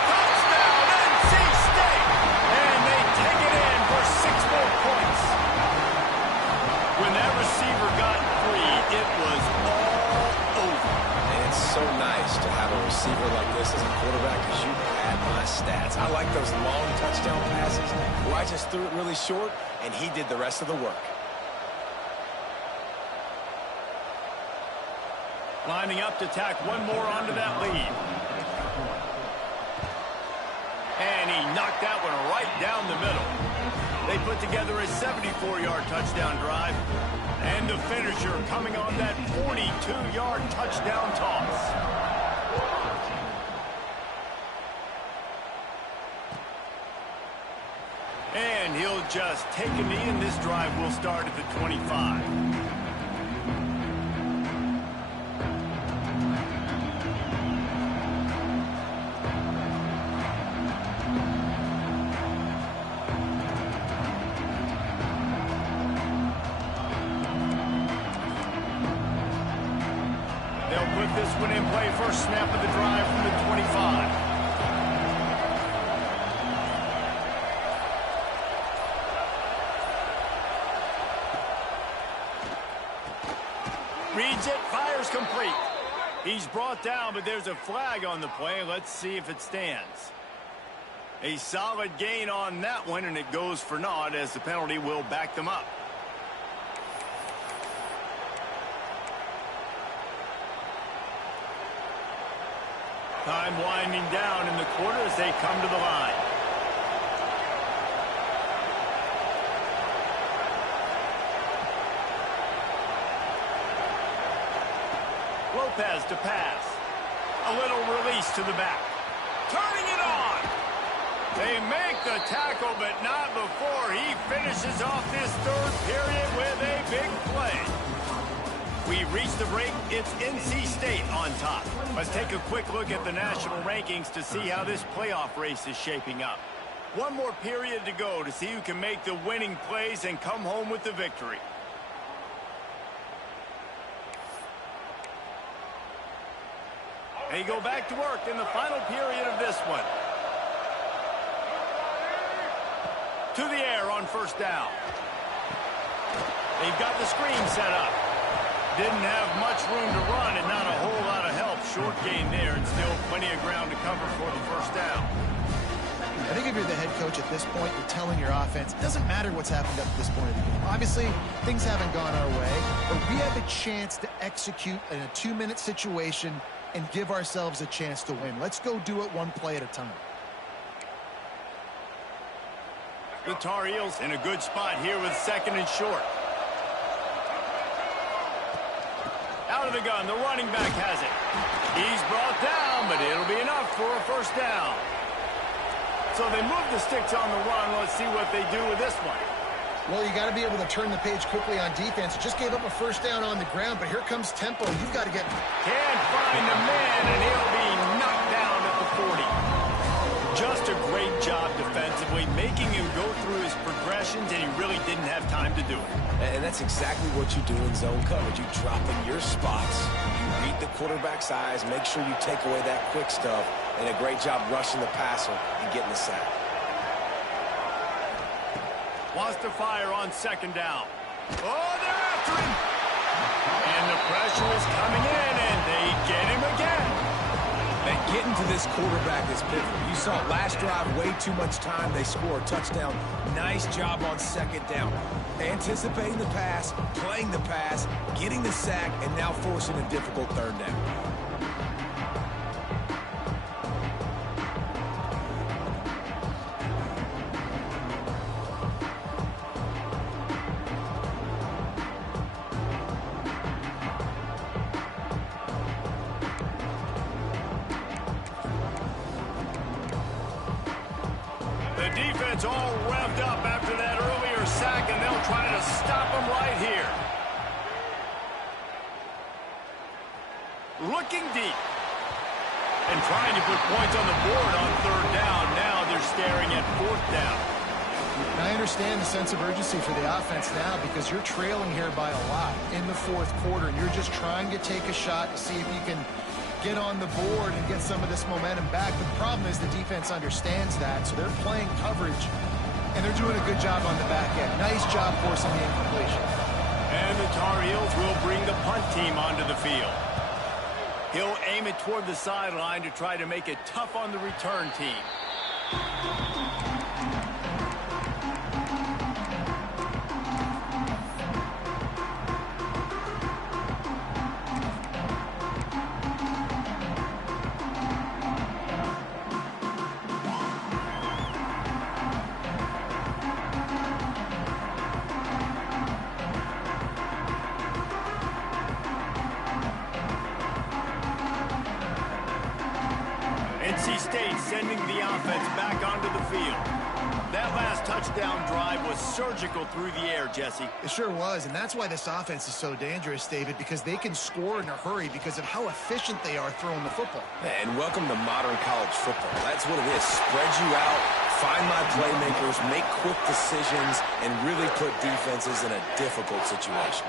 Touchdown, NC State! And they take it in for 6 more points. When that receiver got free, it was all over. And it's so nice to have a receiver like this as a quarterback, because you had my stats. I like those long touchdown passes where I just threw it really short, and he did the rest of the work. Lining up to tack one more onto that lead. And he knocked that one right down the middle. They put together a 74-yard touchdown drive. And the finisher coming on that 42-yard touchdown toss. And he'll just take a knee, and this drive will start at the 25. This one in play, first snap of the drive from the 25. Reads it, fires complete. He's brought down, but there's a flag on the play. Let's see if it stands. A solid gain on that one, and it goes for naught, as the penalty will back them up. Time winding down in the quarter as they come to the line. Lopez to pass. A little release to the back. Turning it on. They make the tackle, but not before he finishes off this 3rd period with a big play. We reached the break. It's NC State on top. Let's take a quick look at the national rankings to see how this playoff race is shaping up. One more period to go to see who can make the winning plays and come home with the victory. They go back to work in the final period of this one. To the air on first down. They've got the screen set up. Didn't have much room to run and not a whole lot of help. Short gain there, and still plenty of ground to cover for the first down. I think if you're the head coach at this point, you're telling your offense, it doesn't matter what's happened up to this point of the game. Obviously, things haven't gone our way, but we have a chance to execute in a 2-minute situation and give ourselves a chance to win. Let's go do it one play at a time. The Tar Heels in a good spot here with 2nd and short. Out of the gun, the running back has it. He's brought down, but it'll be enough for a first down. So they move the sticks on the run. Let's see what they do with this one. Well, you got to be able to turn the page quickly on defense. Just gave up a first down on the ground, but here comes tempo. You've got to get... Can't find the man, and he'll be knocked down at the 40. Just a great job defensively, making him go through his progressions, and he really didn't have time to do it. And that's exactly what you do in zone coverage. You drop in your spots, you read the quarterback's eyes, make sure you take away that quick stuff, and a great job rushing the passer and getting the sack. Wants to fire on second down. Oh, they're after him. And the pressure is coming in, and they get him again. And getting to this quarterback is pivotal. You saw last drive, way too much time. They score a touchdown. Nice job on second down. Anticipating the pass, playing the pass, getting the sack, and now forcing a difficult third down. The defense all revved up after that earlier sack, and they'll try to stop him right here. Looking deep. And trying to put points on the board on third down. Now they're staring at fourth down. I understand the sense of urgency for the offense now because you're trailing here by a lot in the fourth quarter, and you're just trying to take a shot to see if you can get on the board and get some of this momentum back. The problem is the defense understands that, so they're playing coverage, and they're doing a good job on the back end. Nice job forcing the incompletion. And the Tar Heels will bring the punt team onto the field. He'll aim it toward the sideline to try to make it tough on the return team. NC State sending the offense back onto the field. That last touchdown drive was surgical through the air, Jesse. It sure was, and that's why this offense is so dangerous, David, because they can score in a hurry because of how efficient they are throwing the football. And welcome to modern college football. That's what it is. Spread you out, find my playmakers, make quick decisions, and really put defenses in a difficult situation.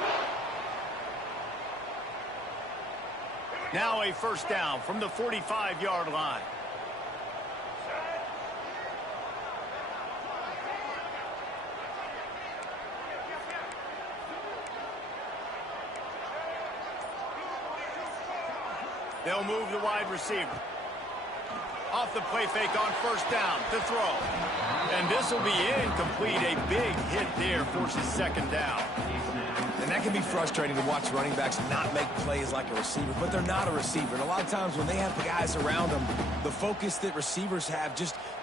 Now a first down from the 45-yard line. They'll move the wide receiver. Off the play fake on first down to throw. And this will be incomplete. A big hit there forces second down. And that can be frustrating to watch running backs not make plays like a receiver, but they're not a receiver. And a lot of times when they have the guys around them, the focus that receivers have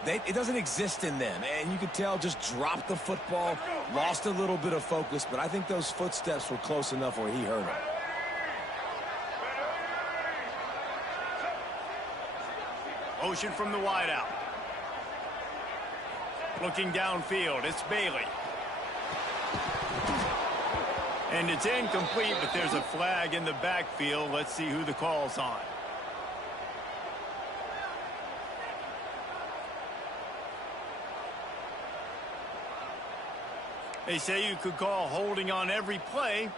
it doesn't exist in them. And you could tell just dropped the football, lost a little bit of focus, but I think those footsteps were close enough where he heard them. Motion from the wideout. Looking downfield, it's Bailey. And it's incomplete, but there's a flag in the backfield. Let's see who the call's on. They say you could call holding on every play.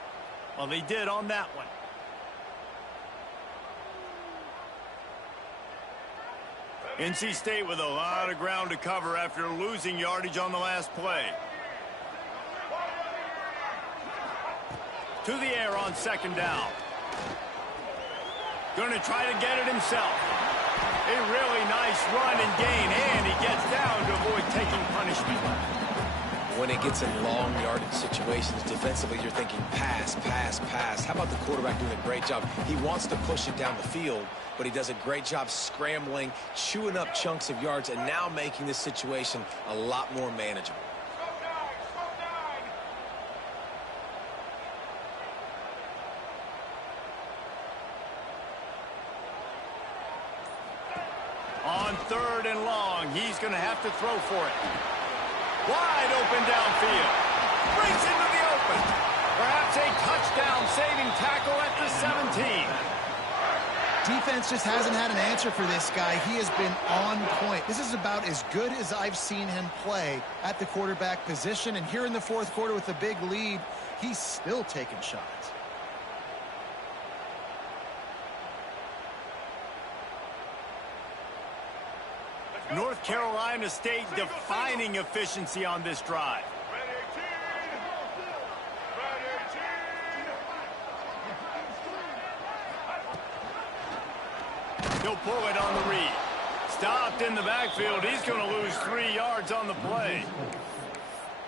Well, they did on that one. NC State with a lot of ground to cover after losing yardage on the last play. To the air on second down. Going to try to get it himself. A really nice run and gain, and he gets down to avoid taking punishment. When it gets in long yardage situations, defensively, you're thinking pass, pass, pass. How about the quarterback doing a great job? He wants to push it down the field, but he does a great job scrambling, chewing up chunks of yards, and now making this situation a lot more manageable. On third and long, he's going to have to throw for it. Wide open downfield. Brings into the open. Perhaps a touchdown-saving tackle at the 17. Defense just hasn't had an answer for this guy. He has been on point. This is about as good as I've seen him play at the quarterback position. And here in the fourth quarter with a big lead, he's still taking shots. North Carolina State defining efficiency on this drive. He'll pull it on the read. Stopped in the backfield. He's going to lose 3 yards on the play.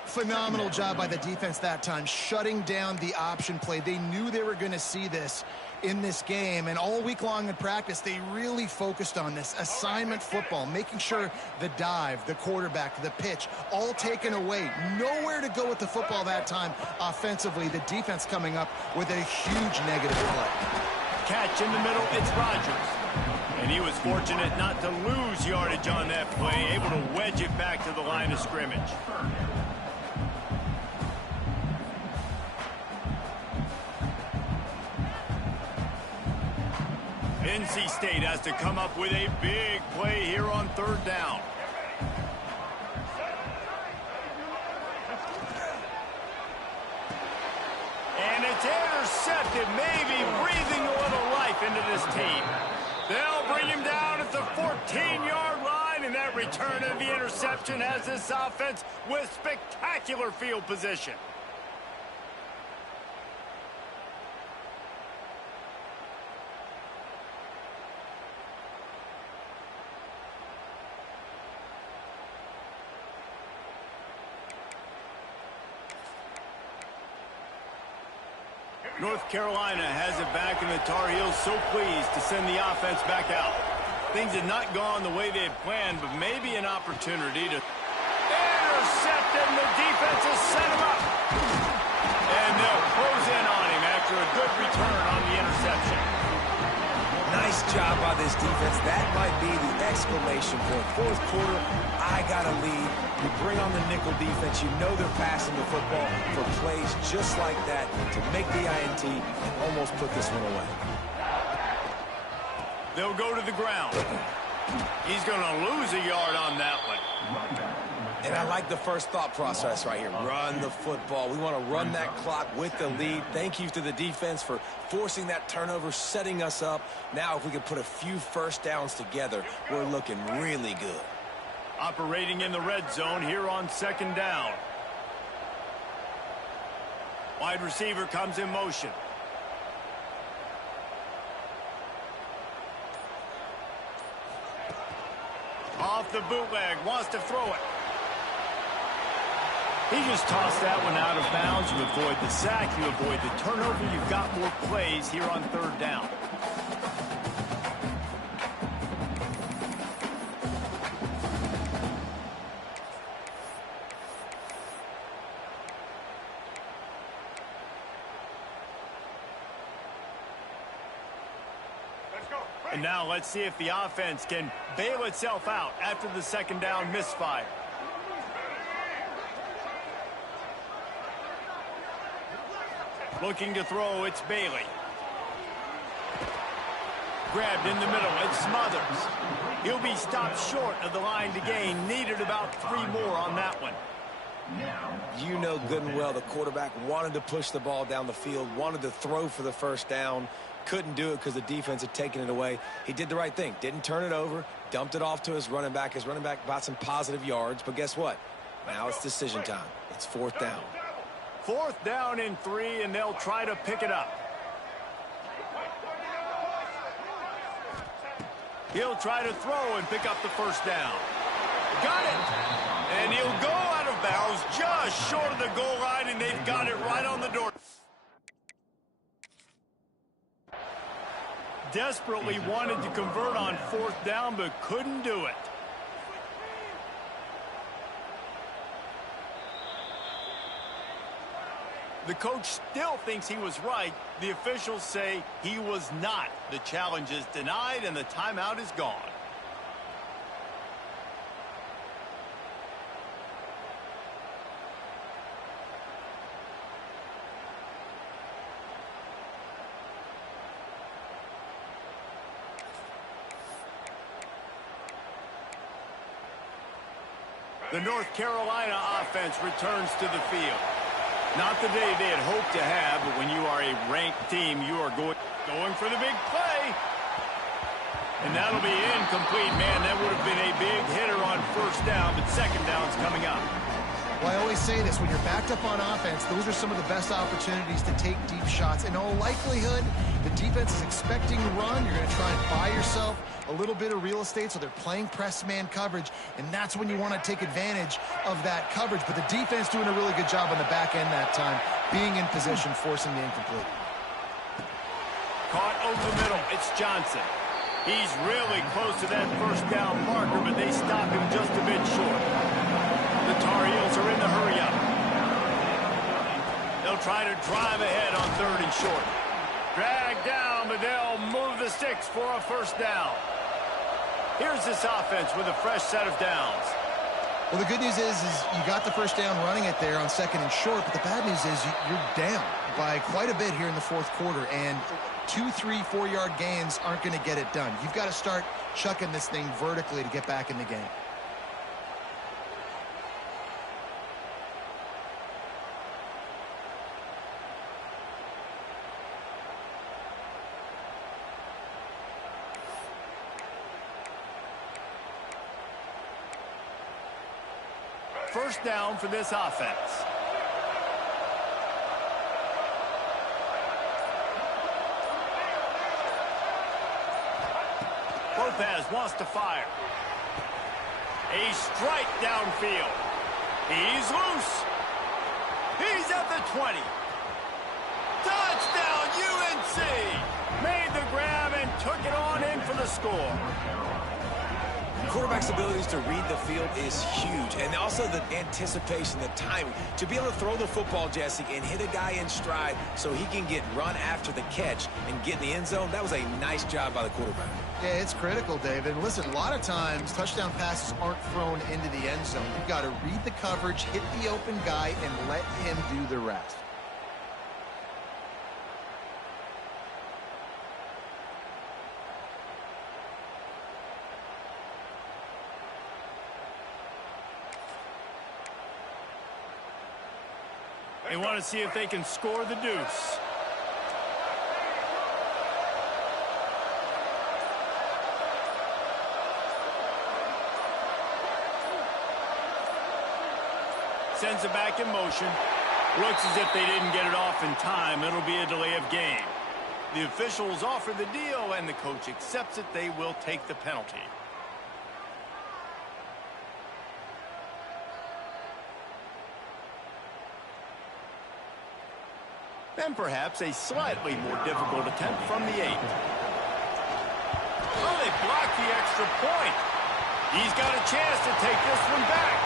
Phenomenal job by the defense that time, shutting down the option play. They knew they were going to see this in this game, and all week long in practice, they really focused on this assignment football, making sure the dive, the quarterback, the pitch, all taken away. Nowhere to go with the football that time offensively. The defense coming up with a huge negative play. Catch in the middle, it's Rodgers. And he was fortunate not to lose yardage on that play, able to wedge it back to the line of scrimmage. NC State has to come up with a big play here on 3rd down. And it's intercepted, maybe breathing a little life into this team. They'll bring him down at the 14-yard line, and that return of the interception has this offense with spectacular field position. North Carolina has it back, and the Tar Heels so pleased to send the offense back out. Things had not gone the way they had planned, but maybe an opportunity to intercept, and the defense has set him up. And they'll close in on him after a good return on the interception. Nice job by this defense. That might be the exclamation point. 4th quarter, I got a lead. You bring on the nickel defense. You know they're passing the football for plays just like that to make the INT and almost put this one away. They'll go to the ground. He's going to lose a yard on that one. And I like the first thought process right here. Run the football. We want to run that clock with the lead. Thank you to the defense for forcing that turnover, setting us up. Now if we can put a few first downs together, we're looking really good. Operating in the red zone here on 2nd down. Wide receiver comes in motion. Off the bootleg, wants to throw it. He just tossed that one out of bounds. You avoid the sack, you avoid the turnover. You've got more plays here on 3rd down. And now let's see if the offense can bail itself out after the 2nd down misfire. Looking to throw, it's Bailey. Grabbed in the middle, it's Smothers. He'll be stopped short of the line to gain. Needed about 3 more on that one. You know good and well the quarterback wanted to push the ball down the field, wanted to throw for the 1st down. Couldn't do it because the defense had taken it away. He did the right thing. Didn't turn it over. Dumped it off to his running back. His running back got some positive yards. But guess what? Now it's decision time. It's 4th down. 4th down and 3, and they'll try to pick it up. He'll try to throw and pick up the 1st down. Got it! And he'll go out of bounds just short of the goal line, and they've got it right on the door. Desperately wanted to convert on 4th down, but couldn't do it. The coach still thinks he was right. The officials say he was not. The challenge is denied, and the timeout is gone. The North Carolina offense returns to the field. Not the day they had hoped to have, but when you are a ranked team, you are going for the big play. And that'll be incomplete. Man, that would have been a big hitter on 1st down, but 2nd down's coming up. Well, I always say this, when you're backed up on offense, those are some of the best opportunities to take deep shots. In all likelihood, the defense is expecting a run. You're going to try and buy yourself a little bit of real estate, so they're playing press man coverage, and that's when you want to take advantage of that coverage. But the defense doing a really good job on the back end that time, being in position, forcing the incomplete. Caught over the middle. It's Johnson. He's really close to that first down marker, but they stop him just a bit short. The Tar Heels are in the hurry-up. They'll try to drive ahead on 3rd and short. Drag down, but they'll move the sticks for a first down. Here's this offense with a fresh set of downs. Well, the good news is you got the first down running it there on 2nd and short, but the bad news is you're down by quite a bit here in the 4th quarter, and 2, 3, 4-yard gains aren't going to get it done. You've got to start chucking this thing vertically to get back in the game. First down for this offense. Lopez wants to fire. A strike downfield. He's loose. He's at the 20. Touchdown, UNC! Made the grab and took it on in for the score. Quarterback's abilities to read the field is huge, and also the anticipation, the timing. To be able to throw the football, Jesse, and hit a guy in stride so he can get run after the catch and get in the end zone, that was a nice job by the quarterback. Yeah, it's critical, David. Listen, a lot of times touchdown passes aren't thrown into the end zone. You've got to read the coverage, hit the open guy, and let him do the rest. They want to see if they can score the deuce. Sends it back in motion. Looks as if they didn't get it off in time. It'll be a delay of game. The officials offer the deal, and the coach accepts it. They will take the penalty. And perhaps a slightly more difficult attempt from the 8. Oh, they blocked the extra point. He's got a chance to take this one back.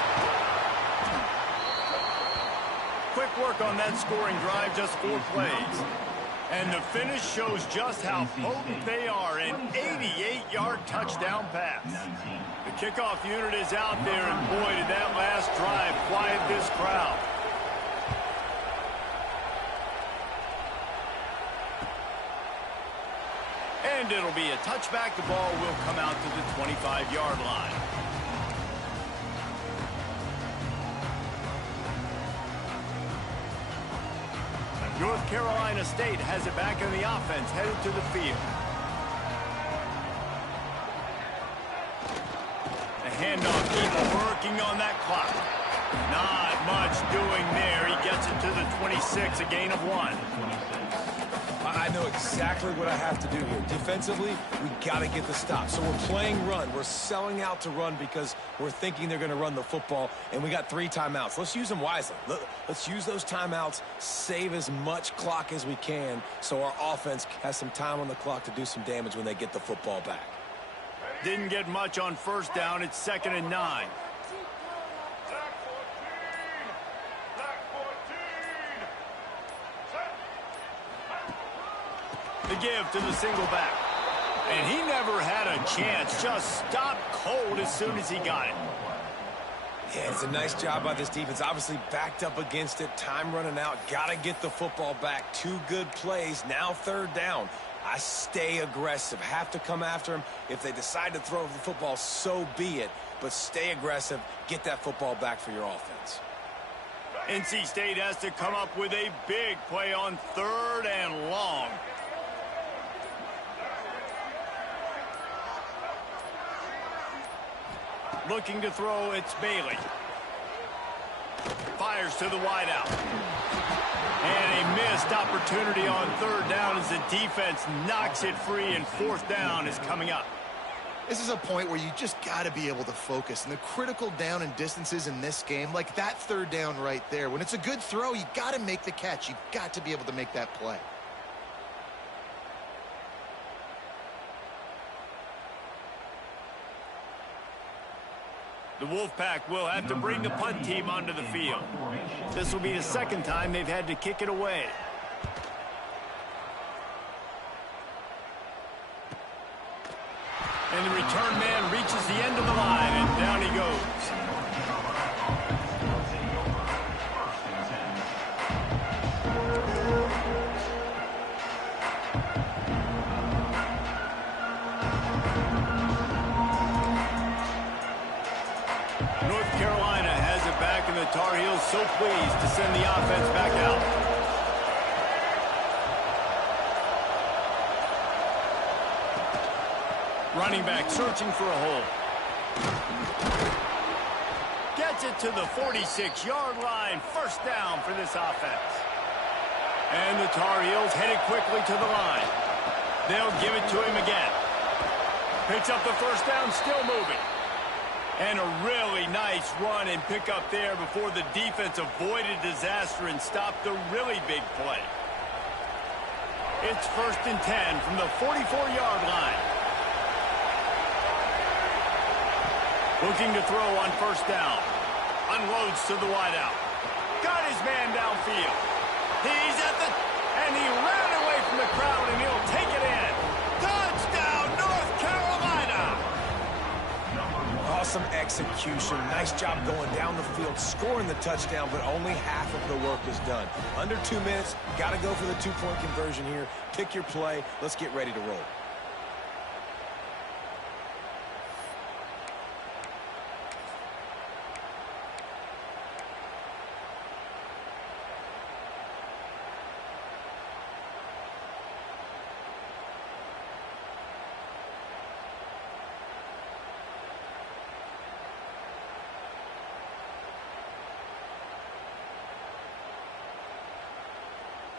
Quick work on that scoring drive, just 4 plays. And the finish shows just how potent they are, an 88-yard touchdown pass. The kickoff unit is out there, and boy, did that last drive quiet this crowd. And it'll be a touchback. The ball will come out to the 25-yard line. North Carolina State has it back in the offense, headed to the field. The handoff, keep working on that clock. Not much doing there. He gets it to the 26, a gain of 1. I know exactly what I have to do here. Defensively, we got to get the stop. So we're playing run. We're selling out to run because we're thinking they're going to run the football, and we got 3 timeouts. Let's use them wisely. Let's use those timeouts, save as much clock as we can so our offense has some time on the clock to do some damage when they get the football back. Didn't get much on first down. It's 2nd and 9. The give to the single back. And he never had a chance. Just stopped cold as soon as he got it. Yeah, it's a nice job by this defense. Obviously backed up against it. Time running out. Got to get the football back. 2 good plays. Now 3rd down. I stay aggressive. Have to come after him. If they decide to throw the football, so be it. But stay aggressive. Get that football back for your offense. NC State has to come up with a big play on 3rd and long. Looking to throw, it's Bailey. fires to the wideout. And a missed opportunity on third down as the defense knocks it free, and fourth down is coming up. This is a point where you just got to be able to focus. And the critical down and distances in this game, like that third down right there, when it's a good throw, you got to make the catch. You've got to be able to make that play. The Wolfpack will have to bring the punt team onto the field. This will be the second time they've had to kick it away. And the return man reaches the end of the line, and down he goes. North Carolina has it back, and the Tar Heels so pleased to send the offense back out. Running back searching for a hole. Gets it to the 46-yard line. First down for this offense. And the Tar Heels headed quickly to the line. They'll give it to him again. Picks up the first down, still moving. And a really nice run and pick up there before the defense avoided disaster and stopped the really big play. It's 1st and 10 from the 44-yard line. Looking to throw on first down. Unloads to the wideout. Got his man downfield. He's at the... And he ran away from the crowd, and he'll take it in. Touchdown, North Carolina! Awesome execution. Nice job going down the field, scoring the touchdown, but only half of the work is done. Under 2 minutes, got to go for the two-point conversion here. Pick your play. Let's get ready to roll.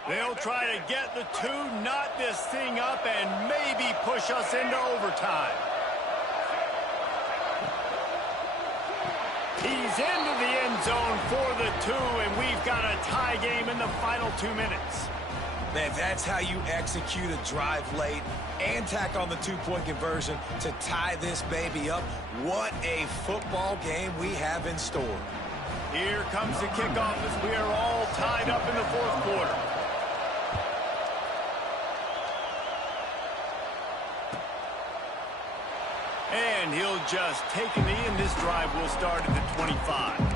They'll try to get the two, knot this thing up, and maybe push us into overtime. He's into the end zone for the two, and we've got a tie game in the final 2 minutes. Man, that's how you execute a drive late and tack on the two-point conversion to tie this baby up. What a football game we have in store. Here comes the kickoff as we are all tied up in the fourth quarter. And he'll just take a knee, and this drive will start at the 25.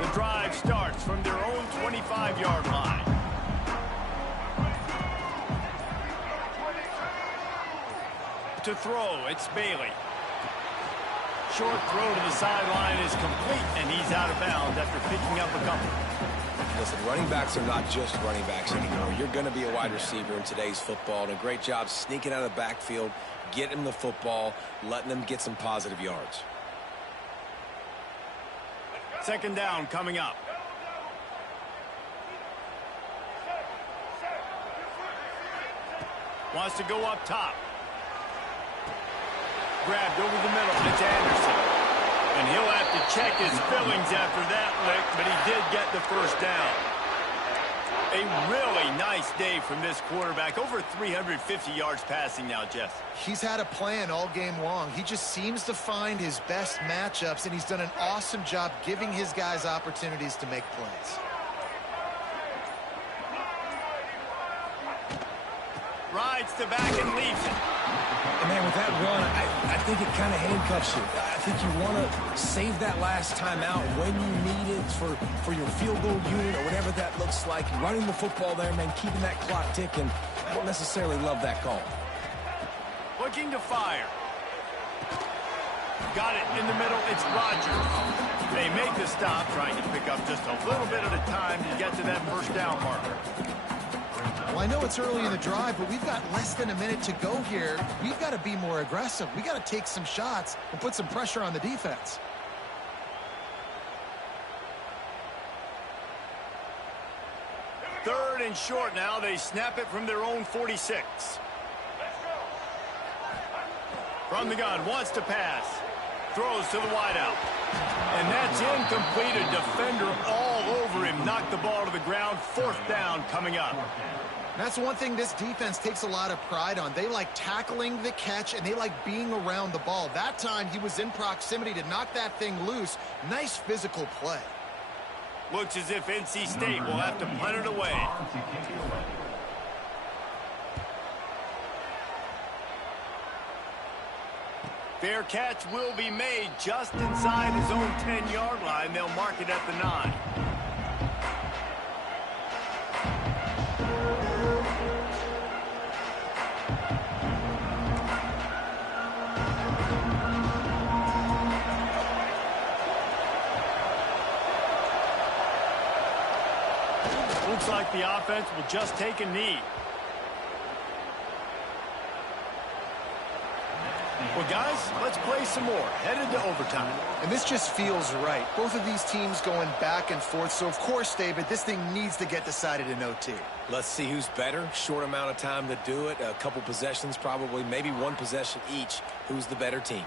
The drive starts from their own 25-yard line. To throw, it's Bailey. Short throw to the sideline is complete, and he's out of bounds after picking up a couple. Listen, running backs are not just running backs anymore. You're going to be a wide receiver in today's football, and a great job sneaking out of the backfield, getting them the football, letting them get some positive yards. Second down coming up. Wants to go up top. Grabbed over the middle. It's Anderson. And he'll have to check his fillings after that lick, but he did get the first down. A really nice day from this quarterback. Over 350 yards passing now, Jeff. He's had a plan all game long. He just seems to find his best matchups, and he's done an awesome job giving his guys opportunities to make plays. Rides to back and leaves it. And man, with that run, I think it kind of handcuffs you. I think you want to save that last time out when you need it for your field goal unit or whatever that looks like. Running the football there, man, keeping that clock ticking. I don't necessarily love that call. Looking to fire. Got it in the middle. It's Rodgers. They make the stop, trying to pick up just a little bit at a time to get to that first down marker. Well, I know it's early in the drive, but we've got less than a minute to go here. We've got to be more aggressive. We've got to take some shots and put some pressure on the defense. Third and short now. They snap it from their own 46. From the gun, wants to pass. Throws to the wideout. And that's incomplete. A defender all over him. Knocked the ball to the ground. Fourth down coming up. That's one thing this defense takes a lot of pride on. They like tackling the catch, and they like being around the ball. That time, he was in proximity to knock that thing loose. Nice physical play. Looks as if NC State will have to punt it away. Fair catch will be made just inside his own 10-yard line. They'll mark it at the 9. Looks like the offense will just take a knee. Well, guys, let's play some more. Headed to overtime. And this just feels right. Both of these teams going back and forth. So, of course, David, this thing needs to get decided in OT. Let's see who's better. Short amount of time to do it. A couple possessions probably. Maybe one possession each. Who's the better team?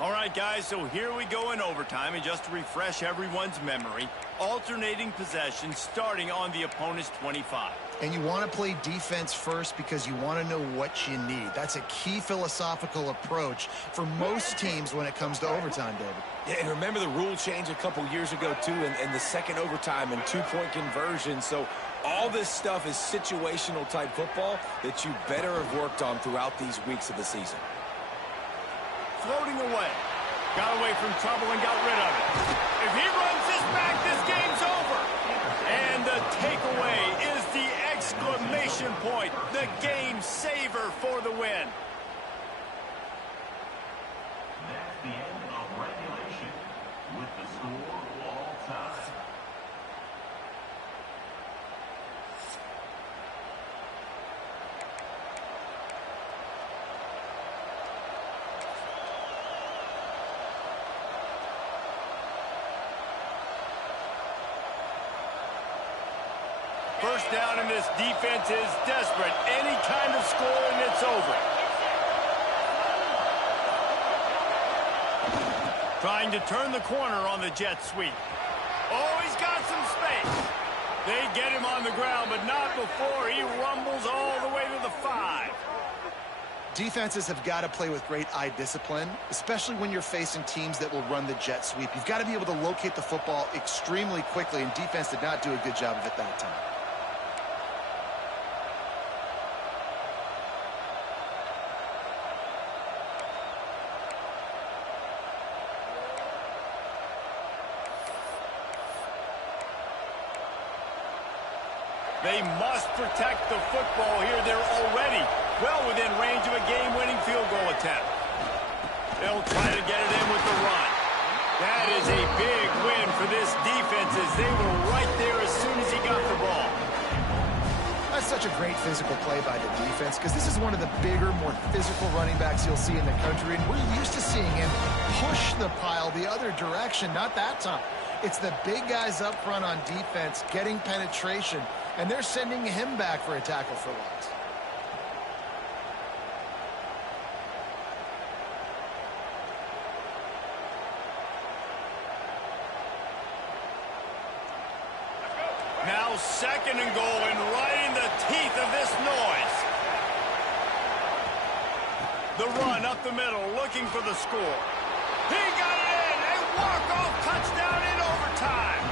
All right, guys, so here we go in overtime. And just to refresh everyone's memory, alternating possessions starting on the opponent's 25. And you want to play defense first because you want to know what you need. That's a key philosophical approach for most teams when it comes to overtime, David. Yeah, and remember the rule change a couple years ago, too, and the second overtime and two-point conversion. So all this stuff is situational type football that you better have worked on throughout these weeks of the season. Floating away. Got away from trouble and got rid of it. If he runs this back, this game's over. And the takeaway is the exclamation point. The game saver for the win. That's the end of regulation with the score all time. First down, and this defense is desperate. Any kind of score, and it's over. Trying to turn the corner on the jet sweep. Oh, he's got some space. They get him on the ground, but not before he rumbles all the way to the 5. Defenses have got to play with great eye discipline, especially when you're facing teams that will run the jet sweep. You've got to be able to locate the football extremely quickly, and defense did not do a good job of it that time. They must protect the football here. They're already well within range of a game-winning field goal attempt. They'll try to get it in with the run. That is a big win for this defense as they were right there as soon as he got the ball. That's such a great physical play by the defense because this is one of the bigger, more physical running backs you'll see in the country, and we're used to seeing him push the pile the other direction. Not that time. It's the big guys up front on defense getting penetration, and they're sending him back for a tackle for loss. Now second and goal, and right in the teeth of this noise. The run up the middle, looking for the score. He got it in! A walk-off touchdown in overtime!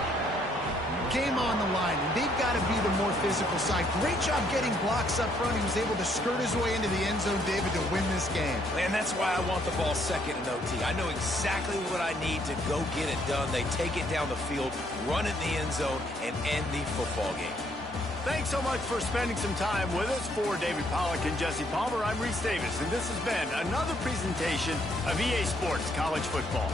Game on the line, and they've got to be the more physical side. Great job getting blocks up front. He was able to skirt his way into the end zone, David, to win this game. And that's why I want the ball second in OT. I know exactly what I need to go get it done. They take it down the field, run it in the end zone, and end the football game. Thanks so much for spending some time with us. For David Pollack and Jesse Palmer, I'm Reese Davis, and this has been another presentation of EA Sports College Football.